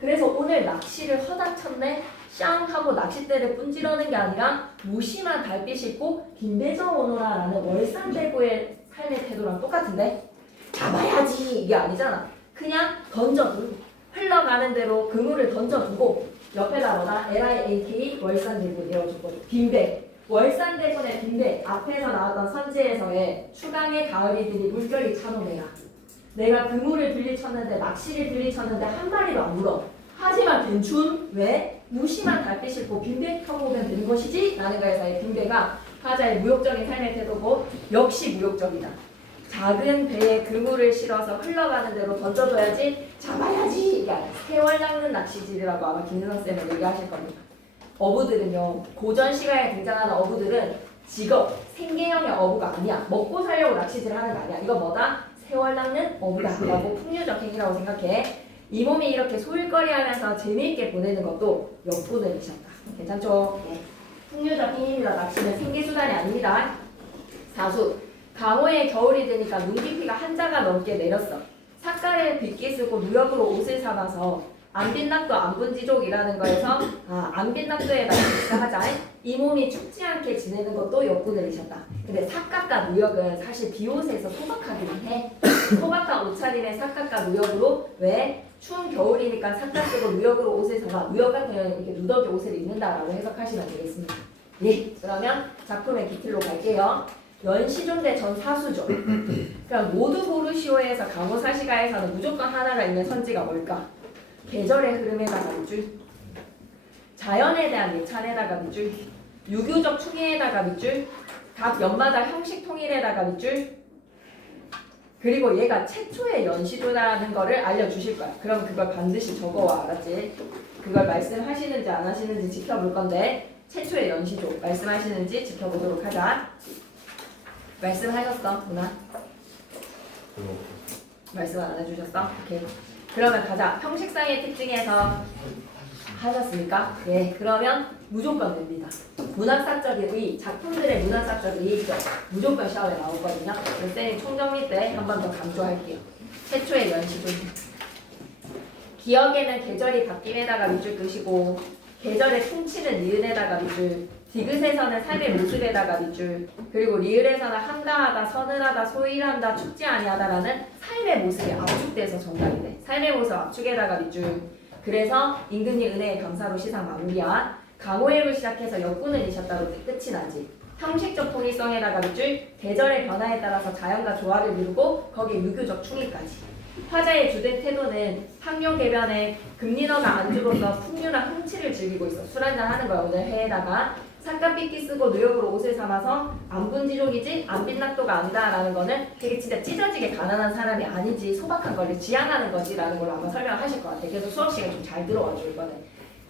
그래서 오늘 낚시를 허닥쳤네 쌍 하고 낚싯대를 분지르는 게 아니라 무심한 달빛이 있고 김대저 오너라라는 월산대고의 삶의 태도랑 똑같은데 잡아야지 이게 아니잖아. 그냥 던져두고 흘러가는 대로 그물을 던져두고 옆에다 뭐다 LIAK 월산대고 내어줬거든. 빈배 월산대군의 빈배 앞에서 나왔던 선지에서의 추강의 가을이들이 물결이 차노매라. 내가 그물을 들이쳤는데 낚시를 들이쳤는데 한 마리도 안 물어. 하지만 괜춘 왜? 무심한 달빛이 있고 빈배 켜보면 되는 것이지? 라는 거에서의 빈배가 화자의 무욕적인 삶의 태도고 역시 무욕적이다. 작은 배에 그물을 실어서 흘러가는 대로 던져줘야지 잡아야지 이게 아니야. 세월 낚는 낚시질이라고 아마 김은성 쌤은 얘기하실 겁니다. 어부들은요 고전 시가에 등장하는 어부들은 직업, 생계형의 어부가 아니야. 먹고 살려고 낚시질을 하는 거 아니야. 이거 뭐다? 세월 낚는 어부다라고 풍류적 행위라고 생각해. 이 몸이 이렇게 소일거리하면서 재미있게 보내는 것도 역부들이셨다. 괜찮죠? 네. 풍류적 행위입니다. 낚시는 생계수단이 아닙니다. 사수 강호의 겨울이 되니까 눈 깊이가 한 자가 넘게 내렸어. 삿갓을 빗기 쓰고 무역으로 옷을 사봐서 안빈낙도 안분지족이라는 거에서 안빈낙도에 낚시를 하자. 이 몸이 춥지 않게 지내는 것도 역부들이셨다. 근데 삿갓과 무역은 사실 비옷에서 소박하기는 해. 소박한 옷차림의 삿갓과 무역으로 왜? 추운 겨울이니까 삿갓 쓰고 무역으로 옷을 사봐. 무역 같은 경우는 이렇게 누더기 옷을 입는다라고 해석하시면 되겠습니다. 예, 그러면 작품의 기틀로 갈게요. 연시존대 전사수조. 그럼 모두 고르시오에서 강호사시가에서는 무조건 하나가 있는 선지가 뭘까? 계절의 흐름에다가 밑줄, 자연에 대한 예찬에다가 밑줄, 유교적 충의에다가 밑줄, 각 연마다 형식 통일에다가 밑줄, 그리고 얘가 최초의 연시조라는 거를 알려주실 거야. 그럼 그걸 반드시 적어와. 알았지? 그걸 말씀하시는지 안 하시는지 지켜볼 건데 최초의 연시조 말씀하시는지 지켜보도록 하자. 말씀하셨어, 누나? 말씀 안 해주셨어? 오케이. 그러면 가자. 형식상의 특징에서 하셨습니까? 예, 그러면 무조건 됩니다. 문학사적 의, 작품들의 문학사적 의의죠. 무조건 시험에 나오거든요. 쌤이 총정리 때 한 번 더 강조할게요. 최초의 연시조. 기억에는 계절이 바뀜에다가 밑줄 끄시고 계절의 퉁치는 니은에다가 밑줄, 디귿에서는 삶의 모습에다가 밑줄, 그리고 리을에서는 한가하다, 서늘하다, 소일한다, 춥지 아니하다라는 삶의 모습이 압축돼서 전달이 돼. 삶의 모습 압축에다가 밑줄. 그래서 임금님 은혜의 감사로 시상 마무리야. 강호회로 시작해서 역군을 이셨다로 끝이 나지. 형식적 통일성에다가 밑줄, 계절의 변화에 따라서 자연과 조화를 이루고 거기에 유교적 충의까지. 화자의 주된 태도는 학교 개변에 금리너가 안주로서 풍류나 흥치를 즐기고 있어. 술 한잔 하는 거야 오늘 회에다가. 삿갓빗기 쓰고 뉴욕으로 옷을 삼아서 안분지족이지 안빈낙도가 아니다라는 거는 되게 진짜 찢어지게 가난한 사람이 아니지 소박한 걸 지향하는 거지라는 걸 아마 설명하실 것 같아. 그래서 수업 시간 좀 잘 들어와줘 이거는.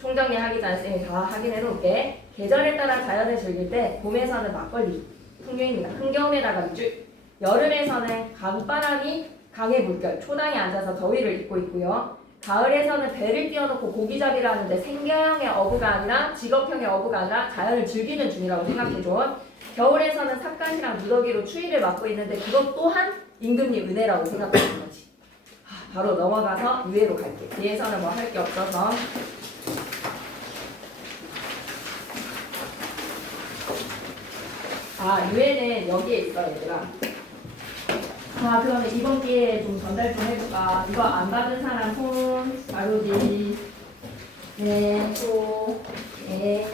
총정리 하기 전에 쌤이 다 확인해 놓을게. 계절에 따라 자연을 즐길 때 봄에서는 막걸리 풍류입니다. 흥겨움에다가 밑줄. 여름에서는 강바람이 강의 물결 초당에 앉아서 더위를 입고 있고요. 가을에서는 배를 띄워놓고 고기잡이를 하는데 생계형의 어부가 아니라 직업형의 어부가 아니라 자연을 즐기는 중이라고 생각해줘. 겨울에서는 삿갓이랑 누더기로 추위를 맞고 있는데 그것 또한 임금님 은혜라고 생각하는 거지. 바로 넘어가서 유해로 갈게. 뒤에서는 뭐 할 게 없어서. 유해는 여기에 있어 얘들아. 그러면 이번 기회에 좀 전달 좀 해볼까? 이거 안 받은 사람 손, 바로지. 네, 또, 네.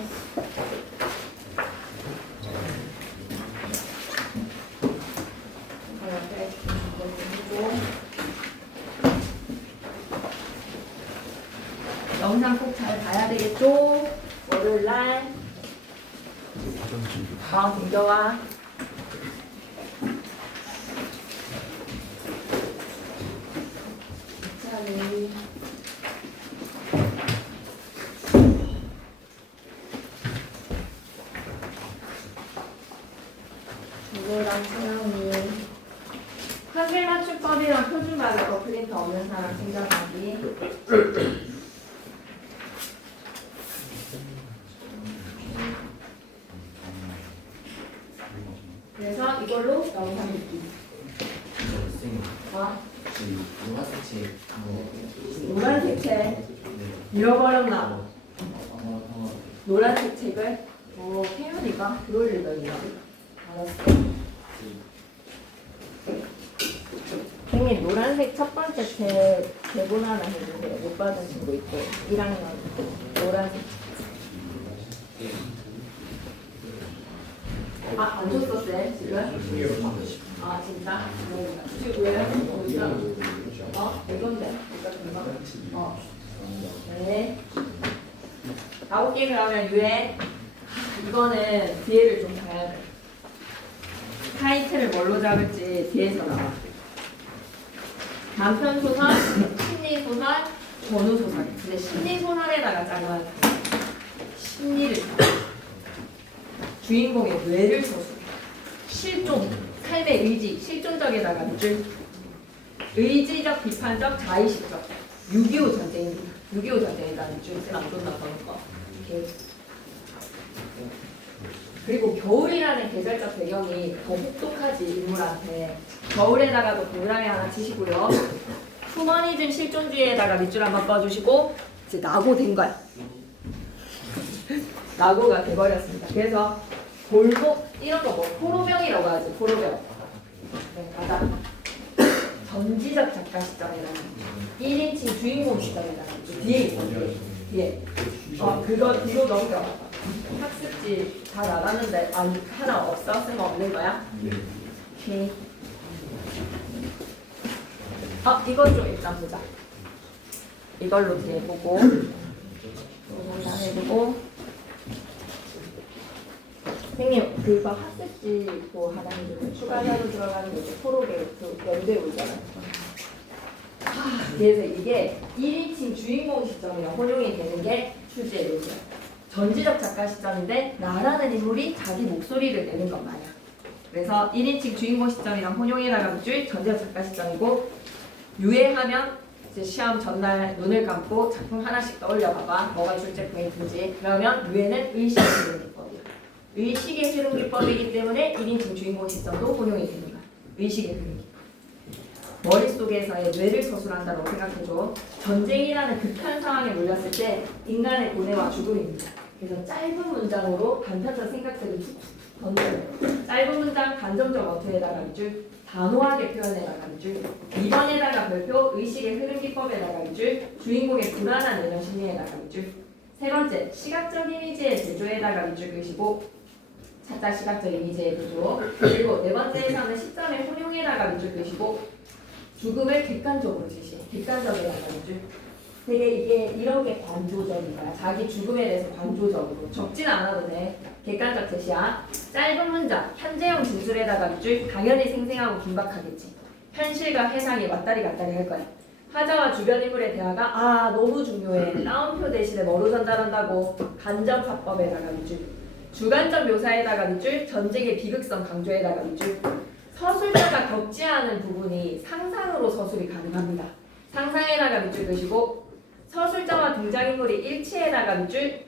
영상 꼭 잘 봐야 되겠죠? 월요일날. 댕겨와. 누구랑 서영이 한글 맞춤법이랑 표준말로 프린터 없는 사람 생각하기. 그래서 이걸로 영상 듣기. 노란색 책 노란색 책 잃어버렸나? 노란색 책을? 태연이가 그럴 리가 있나? 알았어. 선생님 노란색 첫 번째 책 대본 하나 해주세요. 못 받은 친구 있고 1학년 노란색. 안 줬어 쌤 지금? 아 진짜? 지금 왜? 이건데? 네. 아홉 개 그러면 유해. 이거는 뒤에를 좀 봐야 돼. 타이틀을 뭘로 잡을지 뒤에서 나와. 단편소설, 심리소설, 전후소설. 근데 심리소설에다가 짜면 심리를 주인공의 뇌를 서술. 실존, 삶의 의지, 실존적에다가 밑줄. 의지적, 비판적, 자의식적. 6.25 전쟁입니다. 6.25 전쟁에다 밑줄 쓰면 안 좋나 그런 거. 이렇게. 그리고 겨울이라는 계절적 배경이 더 혹독하지 인물한테. 겨울에다가도 동그라미 하나 치시고요. 휴머니즘 실존주의에다가 밑줄 한번 꺼주시고 이제 낙오 된 거야. 낙오가 돼버렸습니다. 그래서 골목 이런 거 뭐 포로병이라고 하지. 포로병. 네, 가자. 전지적 작가 시점이라는 1인칭 주인공 시점이라는 뒤에 있어요. 뒤에. 그거 뒤로 넘겨. 학습지 다 나갔는데 하나 없어? 쓸모없는 거야? 네. 오케이. 이거 좀 일단 보자. 이걸로 뒤에 보고 이거 다 해보고 선생님 그거 학습지 뭐 하나 해주면 추가자로 들어가는 게 프로그램 그 연대 오잖아요. 그래서 이게 1인칭 주인공 시점이랑 혼용이 되는 게 출제의 요소야. 전지적 작가 시점인데 나라는 인물이 자기 목소리를 내는 것 마냥. 그래서 1인칭 주인공 시점이랑 혼용에다가 밑줄 전지적 작가 시점이고 유예하면 이제 시험 전날 눈을 감고 작품 하나씩 떠올려 봐봐. 뭐가 출제 포인트인지. 그러면 유예는 의식의 흐름 기법이야. 의식의 흐름 기법이기 때문에 1인칭 주인공 시점도 혼용이 되는 거야. 의식의 흐름 기법. 머릿속에서의 뇌를 서술한다고 생각해줘. 전쟁이라는 극한 상황에 몰렸을 때 인간의 고뇌와 죽음입니다. 그래서 짧은 문장으로 단편적 생각들을 툭툭 던져요. 짧은 문장 간접적 어투에다가 밑줄, 단호하게 표현에다가 밑줄, 2번에다가 별표, 의식의 흐름 기법에다가 밑줄, 주인공의 불안한 내면 심리에다가 밑줄. 세 번째, 시각적 이미지의 대조에다가 밑줄 그시고 차차 시각적 이미지의 대조. 그리고 네 번째에서는 시점의 혼용에다가 밑줄 그시고 죽음을 객관적으로 제시해. 객관적이라는 거죠. 되게 이게 이런 게 관조적인 거야. 자기 죽음에 대해서 관조적으로. 적진 않아도 돼. 객관적 제시야. 짧은 문장, 현재형 진술에다가 밑줄. 당연히 생생하고 긴박하겠지. 현실과 해상이 왔다리 갔다리 할 거야. 화자와 주변 인물의 대화가 너무 중요해. 따옴표 대신에 뭐로 전달한다고. 간접화법에다가 밑줄. 주관적 묘사에다가 밑줄. 전쟁의 비극성 강조에다가 밑줄. 서술자가 겪지 않은 부분이 상상으로 서술이 가능합니다. 상상에다가 밑줄 그시고 서술자와 등장인물이 일치에다가 밑줄.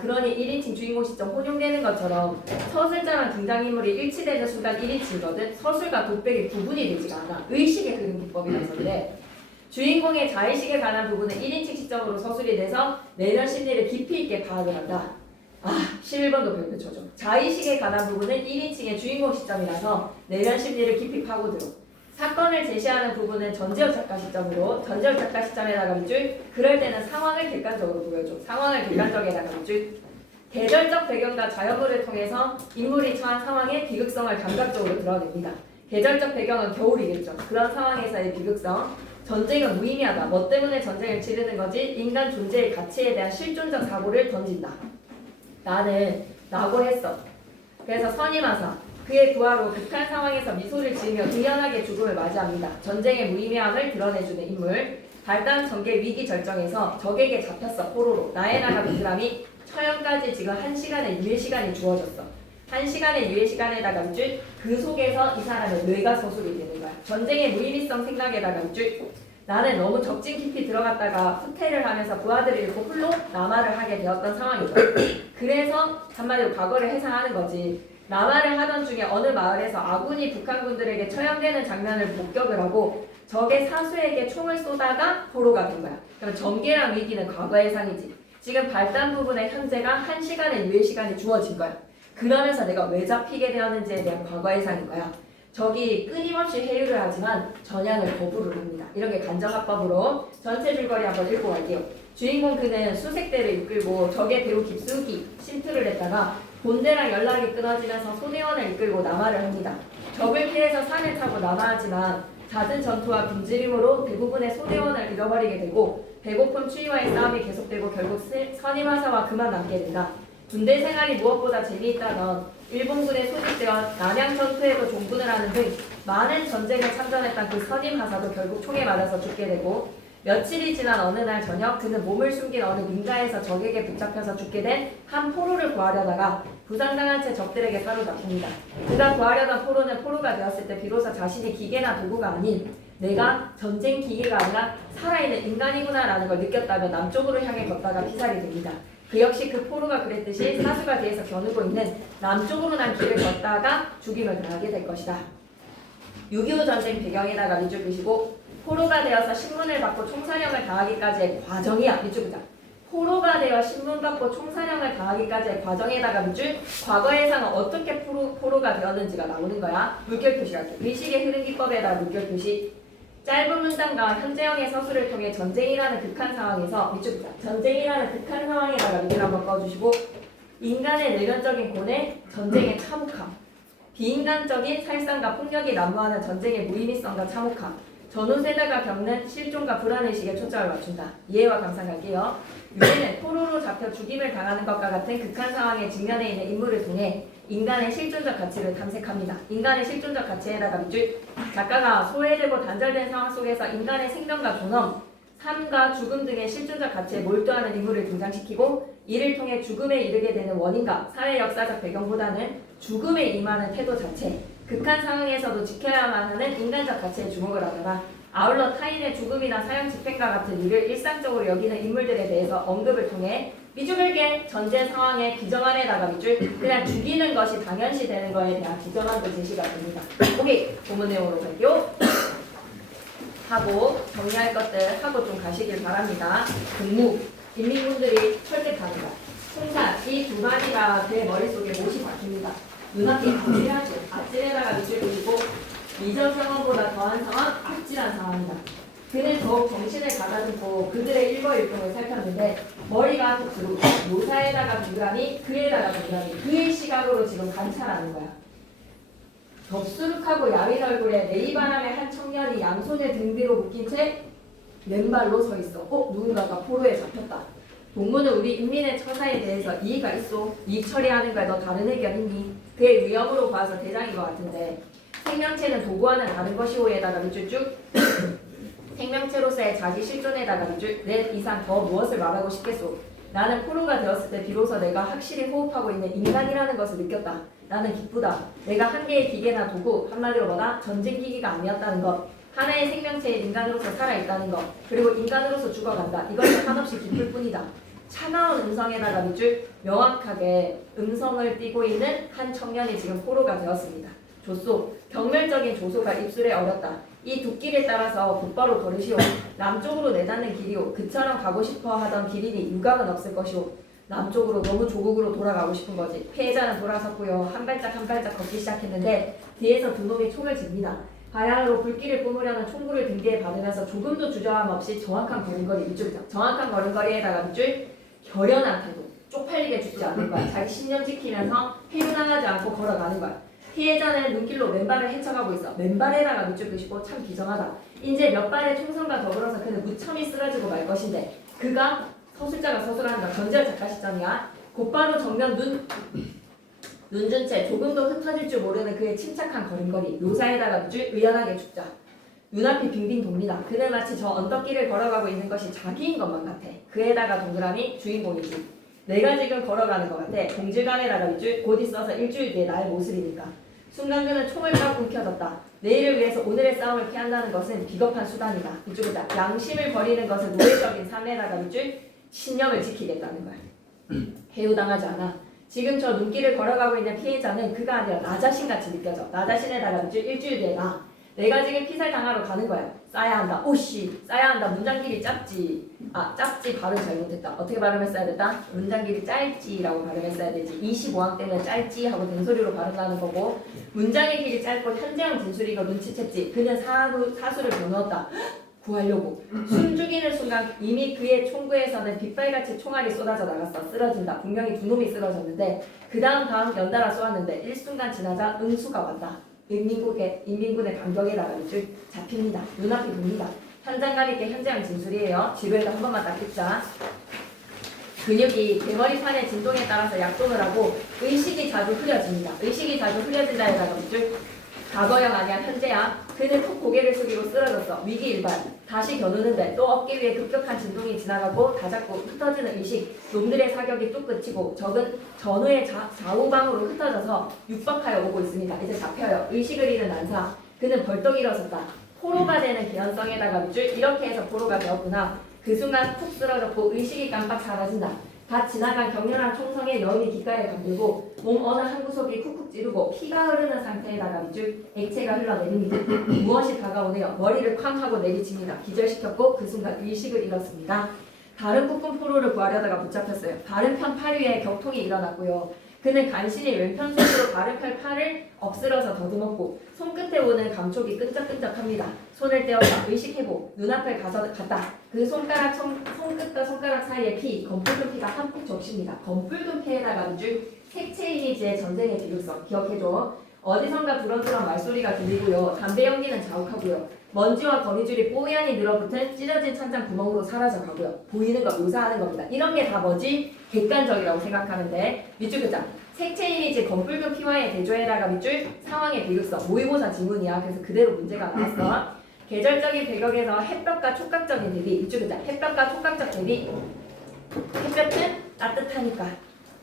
그러니 1인칭 주인공 시점 혼용되는 것처럼 서술자랑 등장인물이 일치되는 순간 1인칭이거든. 서술과 독백이 구분이 되지가 않아. 의식의 흐름 기법이라서 그래. 주인공의 자의식에 관한 부분은 1인칭 시점으로 서술이 돼서 내면 심리를 깊이 있게 파악을 한다. 11번도 별표 쳐줘. 자의식에 관한 부분은 1인칭의 주인공 시점이라서 내면 심리를 깊이 파고들어. 사건을 제시하는 부분은 전지적 작가 시점으로 전지적 작가 시점에다가 밑줄. 그럴 때는 상황을 객관적으로 보여줘. 상황을 객관적에다가 밑줄. 계절적 배경과 자연물을 통해서 인물이 처한 상황의 비극성을 감각적으로 드러냅니다. 계절적 배경은 겨울이겠죠. 그런 상황에서의 비극성. 전쟁은 무의미하다. 뭐 때문에 전쟁을 치르는 거지? 인간 존재의 가치에 대한 실존적 사고를 던진다. 나는 낙오했어. 그래서 선임하사 그의 부하로 극한 상황에서 미소를 지으며 등연하게 죽음을 맞이합니다. 전쟁의 무의미함을 드러내주는 인물. 발단 전개 위기 절정에서 적에게 잡혔어. 포로로. 나에다가 동그라미 처형까지 지금 1시간의 유예 시간이 주어졌어. 1시간의 유예 시간에다가 밑줄. 그 속에서 이 사람의 뇌가 서술이 되는 거야. 전쟁의 무의미성 생각에다가 밑줄. 나는 너무 적진 깊이 들어갔다가 후퇴를 하면서 부하들을 잃고 홀로 남하를 하게 되었던 상황이죠. 그래서 한마디로 과거를 해상하는 거지. 남하를 하던 중에 어느 마을에서 아군이 북한군들에게 처형되는 장면을 목격을 하고 적의 사수에게 총을 쏘다가 포로가 된 거야. 그럼 전개랑 위기는 과거 예상이지. 지금 발단 부분에 현재가 1시간의 유예 시간이 주어진 거야. 그러면서 내가 왜 잡히게 되었는지에 대한 과거 예상인 거야. 적이 끊임없이 회유를 하지만 전향을 거부를 합니다. 이런 게 간접합법으로 전체 줄거리 한번 읽고 갈게요. 주인공 그는 수색대를 이끌고 적의 배후 깊숙이 침투를 했다가 본대랑 연락이 끊어지면서 소대원을 이끌고 남하를 합니다. 적을 피해서 산을 타고 남하하지만 잦은 전투와 굶주림으로 대부분의 소대원을 잃어버리게 되고 배고픔 추위와의 싸움이 계속되고 결국 선임하사와 그만 남게 된다. 군대 생활이 무엇보다 재미있다던 일본군에 소집되어 남양 전투에도 종군을 하는 등 많은 전쟁에 참전했던 그 선임하사도 결국 총에 맞아서 죽게 되고 며칠이 지난 어느 날 저녁 그는 몸을 숨긴 어느 민가에서 적에게 붙잡혀서 죽게 된 한 포로를 구하려다가 부상당한 채 적들에게 사로잡힙니다. 그가 구하려던 포로는 포로가 되었을 때 비로소 자신이 기계나 도구가 아닌 내가 전쟁 기계가 아니라 살아있는 인간이구나라는 걸 느꼈다며 남쪽으로 향해 걷다가 피살이 됩니다. 그 역시 그 포로가 그랬듯이 사수가 뒤에서 겨누고 있는 남쪽으로 난 길을 걷다가 죽임을 당하게 될 것이다. 6.25 전쟁 배경에다가 밑줄 그시고 포로가 되어서 신문을 받고 총사령을 당하기까지의 과정이야. 밑줄 그자. 포로가 되어 신문 받고 총사령을 당하기까지의 과정에다가 밑줄 과거 예상은 어떻게 포로가 되었는지가 나오는 거야. 물결 표시할게. 의식의 흐름 기법에다가 물결 표시. 짧은 문장과 현재형의 서술을 통해 전쟁이라는 극한 상황에서 밑줄 그자. 전쟁이라는 극한 상황에다가 밑줄 한번 꺼주시고 인간의 내면적인 고뇌, 전쟁의 참혹함. 비인간적인 살상과 폭력이 난무하는 전쟁의 무의미성과 참혹함. 전후 세대가 겪는 실종과 불안의식에 초점을 맞춘다. 이해와 감상할게요. 유해는 포로로 잡혀 죽임을 당하는 것과 같은 극한 상황에 직면해 있는 인물을 통해 인간의 실존적 가치를 탐색합니다. 인간의 실존적 가치에다가 밑줄 작가가 소외되고 단절된 상황 속에서 인간의 생명과 존엄, 삶과 죽음 등의 실존적 가치에 몰두하는 인물을 등장시키고 이를 통해 죽음에 이르게 되는 원인과 사회 역사적 배경보다는 죽음에 임하는 태도 자체, 극한 상황에서도 지켜야만 하는 인간적 가치에 주목을 하다가 아울러 타인의 죽음이나 사형 집행과 같은 일을 일상적으로 여기는 인물들에 대해서 언급을 통해 미주물계 전제 상황의 비정함에다가 밑줄 그냥 죽이는 것이 당연시 되는 것에 대한 비정함도 제시가 됩니다. 오케이, 본문 내용으로 갈게요. 하고 정리할 것들 하고 좀 가시길 바랍니다. 근무, 인민군들이 철책합니다. 풍산, 이 두 마디가 제 머릿속에 못이 박힙니다. 눈앞이 아찔하죠. 아찔에다가 밑줄 그리고 이전 상황보다 더한 상황, 아찔한 상황이다. 그는 더욱 정신을 가다듬고 그들의 일거일동을 살폈는데 머리가 독수로 묘사에다가 동그라미, 그에다가 동그라미, 그의 시각으로 지금 관찰하는 거야. 덥수룩하고 야윈 얼굴에 내이바람에 한 청년이 양손을 등 뒤로 묶인 채 왼발로 서 있어. 누군가가 포로에 잡혔다. 동무는 우리 인민의 처사에 대해서 이의가 있어. 이익 처리하는 거에 너 다른 의견 있니? 그의 위험으로 봐서 대장인 것 같은데 생명체는 도구와는 다른 것이오에다가 밑줄 쭉 생명체로서의 자기 실존에다가 밑줄 넷 이상 더 무엇을 말하고 싶겠소. 나는 포로가 되었을 때 비로소 내가 확실히 호흡하고 있는 인간이라는 것을 느꼈다. 나는 기쁘다. 내가 한 개의 기계나 도구, 한마디로 뭐다? 전쟁기기가 아니었다는 것. 하나의 생명체의 인간으로서 살아있다는 것. 그리고 인간으로서 죽어간다. 이것은 한없이 기쁠 뿐이다. 차가운 음성에다가 밑줄 명확하게 음성을 띠고 있는 한 청년이 지금 포로가 되었습니다. 조소, 경멸적인 조소가 입술에 어렸다. 이 두 길에 따라서 곧바로 걸으시오. 남쪽으로 내닫는 길이오. 그처럼 가고 싶어 하던 길이니 유감은 없을 것이오. 남쪽으로 너무 조국으로 돌아가고 싶은 거지. 피해자는 돌아섰고요. 한 발짝 한 발짝 걷기 시작했는데 뒤에서 두 놈이 총을 집니다. 방향으로 불길을 뿜으려는 총구를 등 뒤에 받으면서 조금도 주저함 없이 정확한 걸음걸이 밑줄이죠. 정확한 걸음걸이에다가 밑줄 결연한 태도. 쪽팔리게 죽지 않는 거야. 자기 신념 지키면서 피부당하지 않고 걸어가는 거야. 피해자는 눈길로 맨발을 헤쳐가고 있어. 맨발에다가 밑줄 그시고 참 비정하다. 이제 몇 발의 총성과 더불어서 그는 무참히 쓰러지고 말 것인데 그가 서술자가 서술한다. 견제할 작가 시점이야. 곧바로 정면 눈준 채 조금도 흩어질 줄 모르는 그의 침착한 걸음걸이. 묘사에다가 밑줄 의연하게 죽자. 눈앞이 빙빙 돕니다. 그는 마치 저 언덕길을 걸어가고 있는 것이 자기인 것만 같아. 그에다가 동그라미 주인공이지. 내가 지금 걸어가는 것 같아. 공질감에다가 밑줄 곧 있어서 일주일 뒤에 나의 모습이니까. 순간 그는 총을 딱 움켜졌다. 내일을 위해서 오늘의 싸움을 피한다는 것은 비겁한 수단이다. 이쪽이다. 양심을 버리는 것은 노예적인 삶에다가 밑줄 신념을 지키겠다는 거야. 해유당하지 않아. 지금 저 눈길을 걸어가고 있는 피해자는 그가 아니라 나 자신같이 느껴져. 나 자신에다가 밑줄 일주일 뒤에 나. 내가 지금 피살 당하러 가는 거야. 싸야 한다. 오씨, 싸야 한다. 문장 길이 짧지. 짧지 발음 잘못했다. 어떻게 발음했어야 됐다? 문장 길이 짧지라고 발음했어야 되지. 25항 때문에 짧지 하고 된소리로 발음하는 거고 문장의 길이 짧고 현재형 진술이가 눈치챘지. 그는 사수를 겨누었다. 구하려고 숨 죽이는 순간 이미 그의 총구에서는 빗발같이 총알이 쏟아져 나갔어. 쓰러진다. 분명히 두 놈이 쓰러졌는데 그 다음 연달아 쏘았는데 일순간 지나자 응수가 왔다. 인민군의 반격에다가 쭉 잡힙니다. 눈앞이 보입니다. 현장 가리개 현장 진술이에요. 지도에다 한 번만 딱 읽자. 근육이 대머리판의 진동에 따라서 약동을 하고 의식이 자주 흐려집니다. 의식이 자주 흐려진다에다가 쭉 과거형 아니야 현재야. 그는 푹 고개를 숙이고 쓰러졌어. 위기일발. 다시 겨누는데 또 어깨 위에 급격한 진동이 지나가고 다잡고 흩어지는 의식. 놈들의 사격이 뚝 그치고 적은 전후의 좌우방으로 흩어져서 육박하여 오고 있습니다. 이제 잡혀요. 의식을 잃은 난사. 그는 벌떡 일어섰다. 포로가 되는 개연성에다가 밑줄 이렇게 해서 포로가 되었구나. 그 순간 푹 쓰러졌고 의식이 깜빡 사라진다. 갓 지나간 격렬한 총성에 여운이 귓가에 감돌고 몸 어느 한 구석이 쿡쿡 찌르고 피가 흐르는 상태에다가 밑줄 액체가 흘러내립니다. 무엇이 다가오네요. 머리를 쾅 하고 내리칩니다. 기절시켰고 그 순간 의식을 잃었습니다. 다른 국군 포로를 구하려다가 붙잡혔어요. 다른 편 팔 위에 격통이 일어났고요. 그는 간신히 왼편 손으로 다른 편 팔을 엎스러서 더듬었고 손끝에 오는 감촉이 끈적끈적합니다. 손을 떼어서 의식해보. 눈앞을 갔다. 그 손끝과 손가락 사이의 피, 검붉은 피가 한 폭 적십니다. 검붉은 피에다가 밑줄 색채 이미지의 전쟁의 비극성 기억해줘. 어디선가 두런두런 말소리가 들리고요. 담배 연기는 자욱하고요. 먼지와 거미줄이 뽀얀히 늘어붙은 찢어진 찬장 구멍으로 사라져가고요. 보이는 거 묘사하는 겁니다. 이런 게 다 뭐지? 객관적이라고 생각하는데 밑줄 글자 색채 이미지 검붉은 피와의 대조에다가 밑줄 상황의 비극성 모의고사 지문이야. 그래서 그대로 문제가 나왔어. 계절적인 배경에서 햇볕과 촉각적인 대비 밑줄 글자 햇볕과 촉각적 대비 햇볕은 따뜻하니까.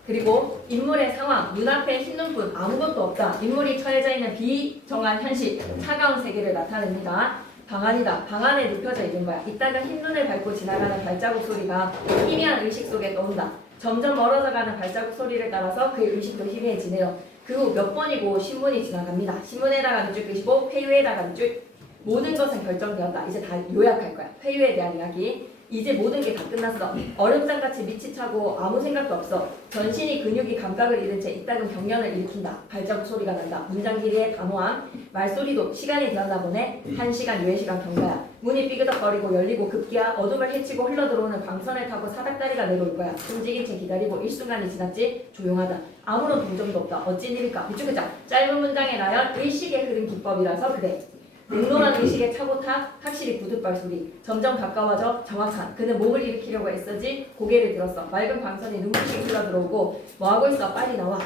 그리고 인물의 상황, 눈앞에 흰 눈뿐 아무것도 없다. 인물이 처해져 있는 비정한 현실, 차가운 세계를 나타냅니다. 방안이다. 방 안에 눕혀져 있는 거야. 이따가 흰 눈을 밟고 지나가는 발자국 소리가 희미한 의식 속에 떠온다. 점점 멀어져가는 발자국 소리를 따라서 그의 의식도 희미해지네요. 그 후 몇 번이고 신문이 지나갑니다. 신문에다가 밑줄 끄시고 회유에다가 밑줄 모든 것은 결정되었다. 이제 다 요약할 거야. 회유에 대한 이야기. 이제 모든 게 다 끝났어. 얼음장같이 밑이 차고 아무 생각도 없어. 전신이 근육이 감각을 잃은 채 이따금 경련을 일으킨다. 발자국 소리가 난다. 문장 길이의 단호함. 말소리도 시간이 되었나 보네. 1시간, 유해시간 경과야. 문이 삐그덕거리고 열리고 급기야 어둠을 헤치고 흘러들어오는 광선을 타고 사닥다리가 내려올 거야. 움직인 채 기다리고 일순간이 지났지. 조용하다. 아무런 동정도 없다. 어찌 일일까? 밑줄 끄자. 짧은 문장의 나열 의식의 흐름 기법이라서 그래. 냉노란 의식의 차고타 확실히 구둣발 소리 점점 가까워져 정확한 그는 몸을 일으키려고 애써지 고개를 들었어. 맑은 광선이 눈부시게 흘러들어오고 뭐하고 있어 빨리 나와.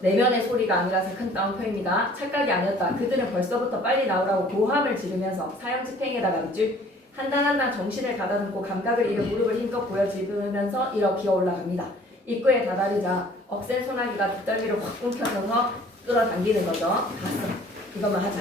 내면의 소리가 아니라서 큰 따옴표입니다. 착각이 아니었다. 그들은 벌써부터 빨리 나오라고 고함을 지르면서 사형 집행에다가 밑줄 한 단 한 단 정신을 가다듬고 감각을 잃은 무릎을 힘껏 보여지으면서 일어 기어 올라갑니다. 입구에 다다르자 억센 소나기가 뒷덜미를 확 끊겨서 끌어당기는 거죠. 갔어. 이것만 하자.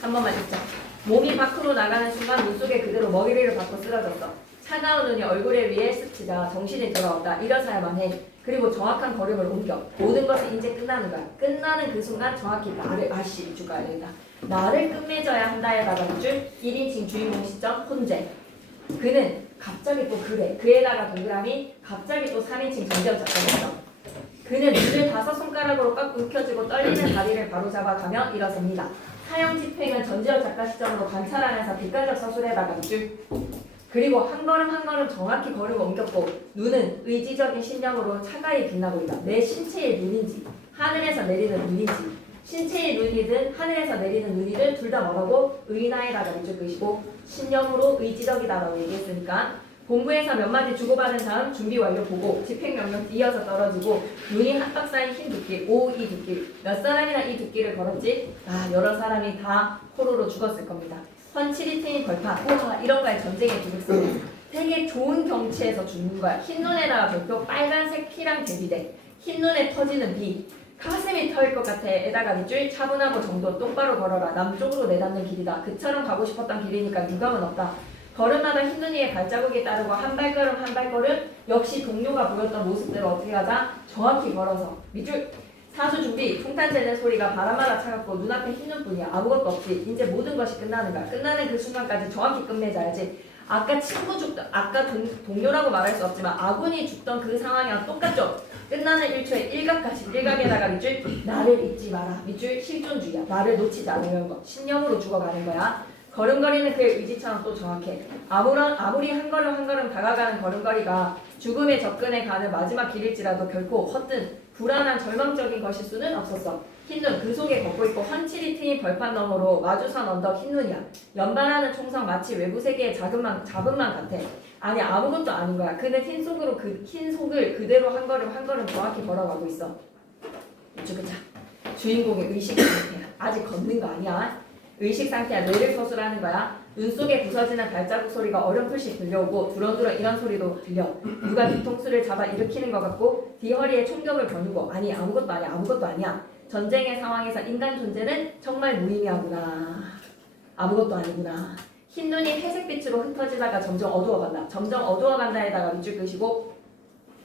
한 번만 읽자. 몸이 밖으로 나가는 순간 눈 속에 그대로 먹이를 받고 쓰러졌어. 차가운 눈이 얼굴에 위에 스치자 정신이 돌아왔다. 일어서야만 해. 그리고 정확한 걸음을 옮겨. 모든 것은 이제 끝나는 거야. 끝나는 그 순간 정확히 나를 줄까야 된다. 나를 끝맺어야 한다에다가 줄 1인칭 주인공 시점 혼재. 그는 갑자기 또 그래. 그에다가 동그라미 갑자기 또 3인칭 정전 작성했어. 그는 눈을 5손가락으로 꽉 움켜쥐고 떨리는 다리를 바로잡아가며 일어섭니다. 사형 집행은 전지현 작가 시점으로 관찰하면서 객관적 서술에다가 밑줄 그리고 한 걸음 한 걸음 정확히 걸음을 옮겼고 눈은 의지적인 신념으로 차가이 빛나고 있다. 내 신체의 눈인지 하늘에서 내리는 눈인지 신체의 눈이든 하늘에서 내리는 눈이든 둘 다 뭐라고? 의나에다가 밑줄 끄시고 신념으로 의지적이다라고 얘기했으니까 본부에서 몇 마디 주고받은 다음 준비 완료 보고 집행명령 이어서 떨어지고 눈이 한박 쌓인 흰 두끼, 이 두끼 몇 사람이나 이 두끼를 걸었지? 여러 사람이 다 포로로 죽었을 겁니다. 헌치리트인 벌판, 우와 이런 거에 전쟁의 비극성 되게 좋은 경치에서 죽는 거야. 흰눈에다가 별표 빨간색 피랑 대비돼. 흰눈에 터지는 비 가슴이 터일 것 같아. 에다가 밑줄 차분하고 정도 똑바로 걸어라. 남쪽으로 내닫는 길이다. 그처럼 가고 싶었던 길이니까 유감은 없다. 걸음마다 흰눈 위에 발자국이 따르고 한 발걸음 한 발걸음 역시 동료가 보였던 모습대로 어떻게 하자? 정확히 걸어서 밑줄 사수 준비, 풍탄 재는 소리가 바람마다 차갑고 눈앞에 흰 눈뿐이야. 아무것도 없지. 이제 모든 것이 끝나는 거야. 끝나는 그 순간까지 정확히 끝맺어야지. 아까 친구 죽던, 아까 동료라고 말할 수 없지만 아군이 죽던 그 상황이랑 똑같죠. 끝나는 1초에 일각까지 일각에다가 밑줄 나를 잊지 마라. 밑줄 실존주의야. 나를 놓치지 않으려는 거. 신념으로 죽어가는 거야. 걸음걸이는 그의 의지처럼 또 정확해. 아무리 한 걸음 한 걸음 다가가는 걸음걸이가 죽음에 접근해 가는 마지막 길일지라도 결코 헛된 불안한 절망적인 것일 수는 없었어. 흰눈 그 속에 걷고 있고 환칠이 트인 벌판 너머로 마주선 언덕 흰눈이야. 연발하는 총성 마치 외부 세계의 잡음만 같아. 아니 아무것도 아닌 거야. 그는 흰 속을 그대로 한 걸음 한 걸음 정확히 걸어가고 있어. 그자 주인공의 의식 상태야. 아직 걷는 거 아니야. 의식 상태야. 뇌를 서술하는 거야. 눈 속에 부서지는 발자국 소리가 어렴풋이 들려오고 두런두런 이런 소리도 들려. 누가 뒤통수를 잡아 일으키는 것 같고 뒤허리에 총격을 겨누고 아니 아무것도 아니야. 아무것도 아니야. 전쟁의 상황에서 인간 존재는 정말 무의미하구나. 아무것도 아니구나. 흰 눈이 회색빛으로 흩어지다가 점점 어두워간다. 점점 어두워간다에다가 밑줄 끄시고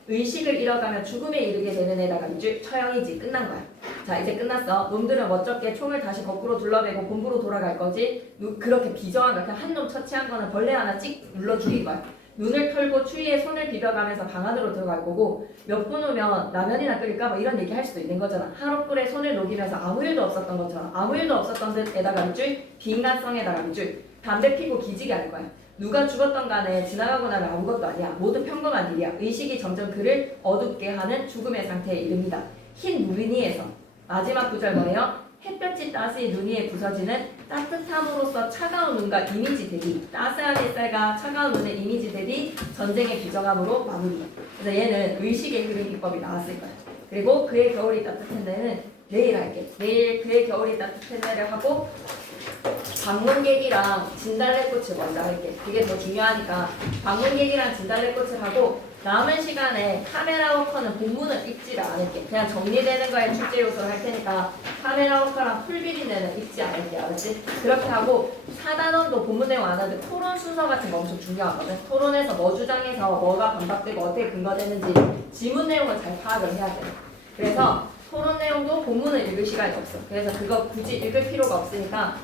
의식을 잃어가며 죽음에 이르게 되는 에다가 밑줄 처형이지. 끝난 거야. 자 이제 끝났어. 놈들은 멋쩍게 총을 다시 거꾸로 둘러매고 본부로 돌아갈 거지. 그렇게 비정한 거 그냥 한 놈 처치한 거는 벌레 하나 찍 눌러 죽인 거야. 눈을 털고 추위에 손을 비벼가면서 방 안으로 들어갈 거고 몇 분 후면 라면이나 끓일까 뭐 이런 얘기 할 수도 있는 거잖아. 하룻불에 손을 녹이면서 아무 일도 없었던 것처럼 아무 일도 없었던 듯에다가 밑줄 비인간성에다가 밑줄 담배 피고 기지개 할 거야. 누가 죽었던 간에 지나가고 나면 아무것도 아니야. 모두 평범한 일이야. 의식이 점점 그를 어둡게 하는 죽음의 상태에 이릅니다. 흰 무늬에서 마지막 구절 뭐예요? 햇볕이 따스히 눈 위에 부서지는 따뜻함으로써 차가운 눈과 이미지 대비 따스한 햇살과 차가운 눈의 이미지 대비 전쟁의 비정함으로 마무리. 그래서 얘는 의식의 흐름 기법이 나왔을 거야. 그리고 그의 겨울이 따뜻한 데는 내일 할게. 내일 그의 겨울이 따뜻한 데를 하고 방문객이랑 진달래꽃을 먼저 할게. 그게 더 중요하니까 방문객이랑 진달래꽃을 하고 남은 시간에 카메라 워커는 본문을 읽지를 않을게. 그냥 정리되는 거에 출제 요소를 할 테니까 카메라 워커랑 풀비린내는 읽지 않을게. 알았지? 그렇게 하고 4단원도 본문 내용 안 하는데 토론 순서 같은 거 엄청 중요하거든. 토론에서 뭐 주장해서 뭐가 반박되고 어떻게 근거되는지 지문 내용을 잘 파악을 해야 돼. 그래서 토론 내용도 본문을 읽을 시간이 없어. 그래서 그거 굳이 읽을 필요가 없으니까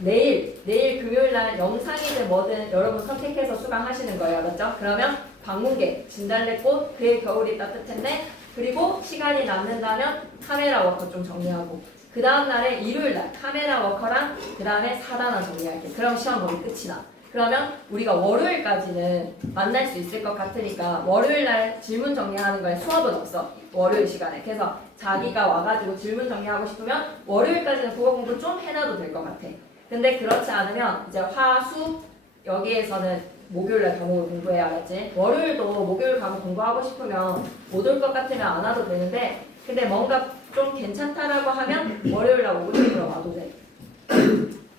내일 금요일날 영상이든 뭐든 여러분 선택해서 수강하시는 거예요. 알았죠? 그러면 방문객, 진달래꽃, 그의 겨울이 따뜻한데 그리고 시간이 남는다면 카메라 워커 좀 정리하고 그 다음날에 일요일날 카메라 워커랑 그 다음에 4단원 정리할게. 그럼 시험 거의 끝이 나. 그러면 우리가 월요일까지는 만날 수 있을 것 같으니까 월요일날 질문 정리하는 거에 수업은 없어. 월요일 시간에. 그래서 자기가 와가지고 질문 정리하고 싶으면 월요일까지는 국어 공부 좀 해놔도 될 것 같아. 근데 그렇지 않으면 이제 화, 수 여기에서는 목요일날 과목을 공부해야 알았지? 월요일도 목요일 과목 공부하고 싶으면 못 올 것 같으면 안 와도 되는데 근데 뭔가 좀 괜찮다라고 하면 월요일날 오후쯤으로 와도 돼.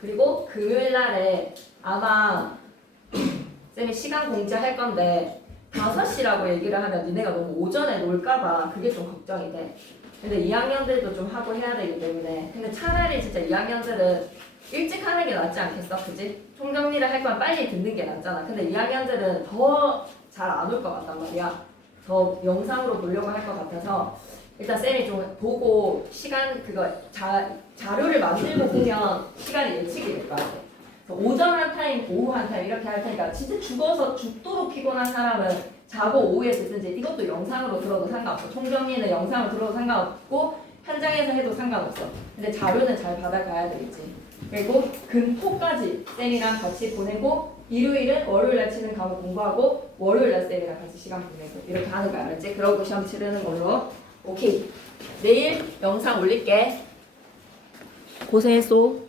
그리고 금요일날에 아마 쌤이 시간 공지할 건데 5시라고 얘기를 하면 니네가 너무 오전에 놀까봐 그게 좀 걱정이 돼. 근데 2학년들도 좀 하고 해야 되기 때문에 근데 차라리 진짜 2학년들은 일찍 하는 게 낫지 않겠어? 그지? 총정리를 할 거면 빨리 듣는 게 낫잖아. 근데 2학년들은 더 잘 안 올 것 같단 말이야. 더 영상으로 보려고 할 것 같아서 일단 쌤이 좀 보고 시간 그거 자료를 만들고 보면 시간이 예측이 될 것 같아. 오전 한 타임, 오후 한 타임 이렇게 할 테니까 진짜 죽도록 피곤한 사람은 자고 오후에 듣든지 이것도 영상으로 들어도 상관없어. 총정리는 영상으로 들어도 상관없고 현장에서 해도 상관없어. 근데 자료는 잘 받아가야 되겠지. 그리고 금토까지 쌤이랑 같이 보내고 일요일은 월요일날 치는 과목 공부하고 월요일날 쌤이랑 같이 시간 보내고 이렇게 하는 거야. 알았지? 그러고 시험 치르는 걸로. 오케이. 내일 영상 올릴게. 고생했어.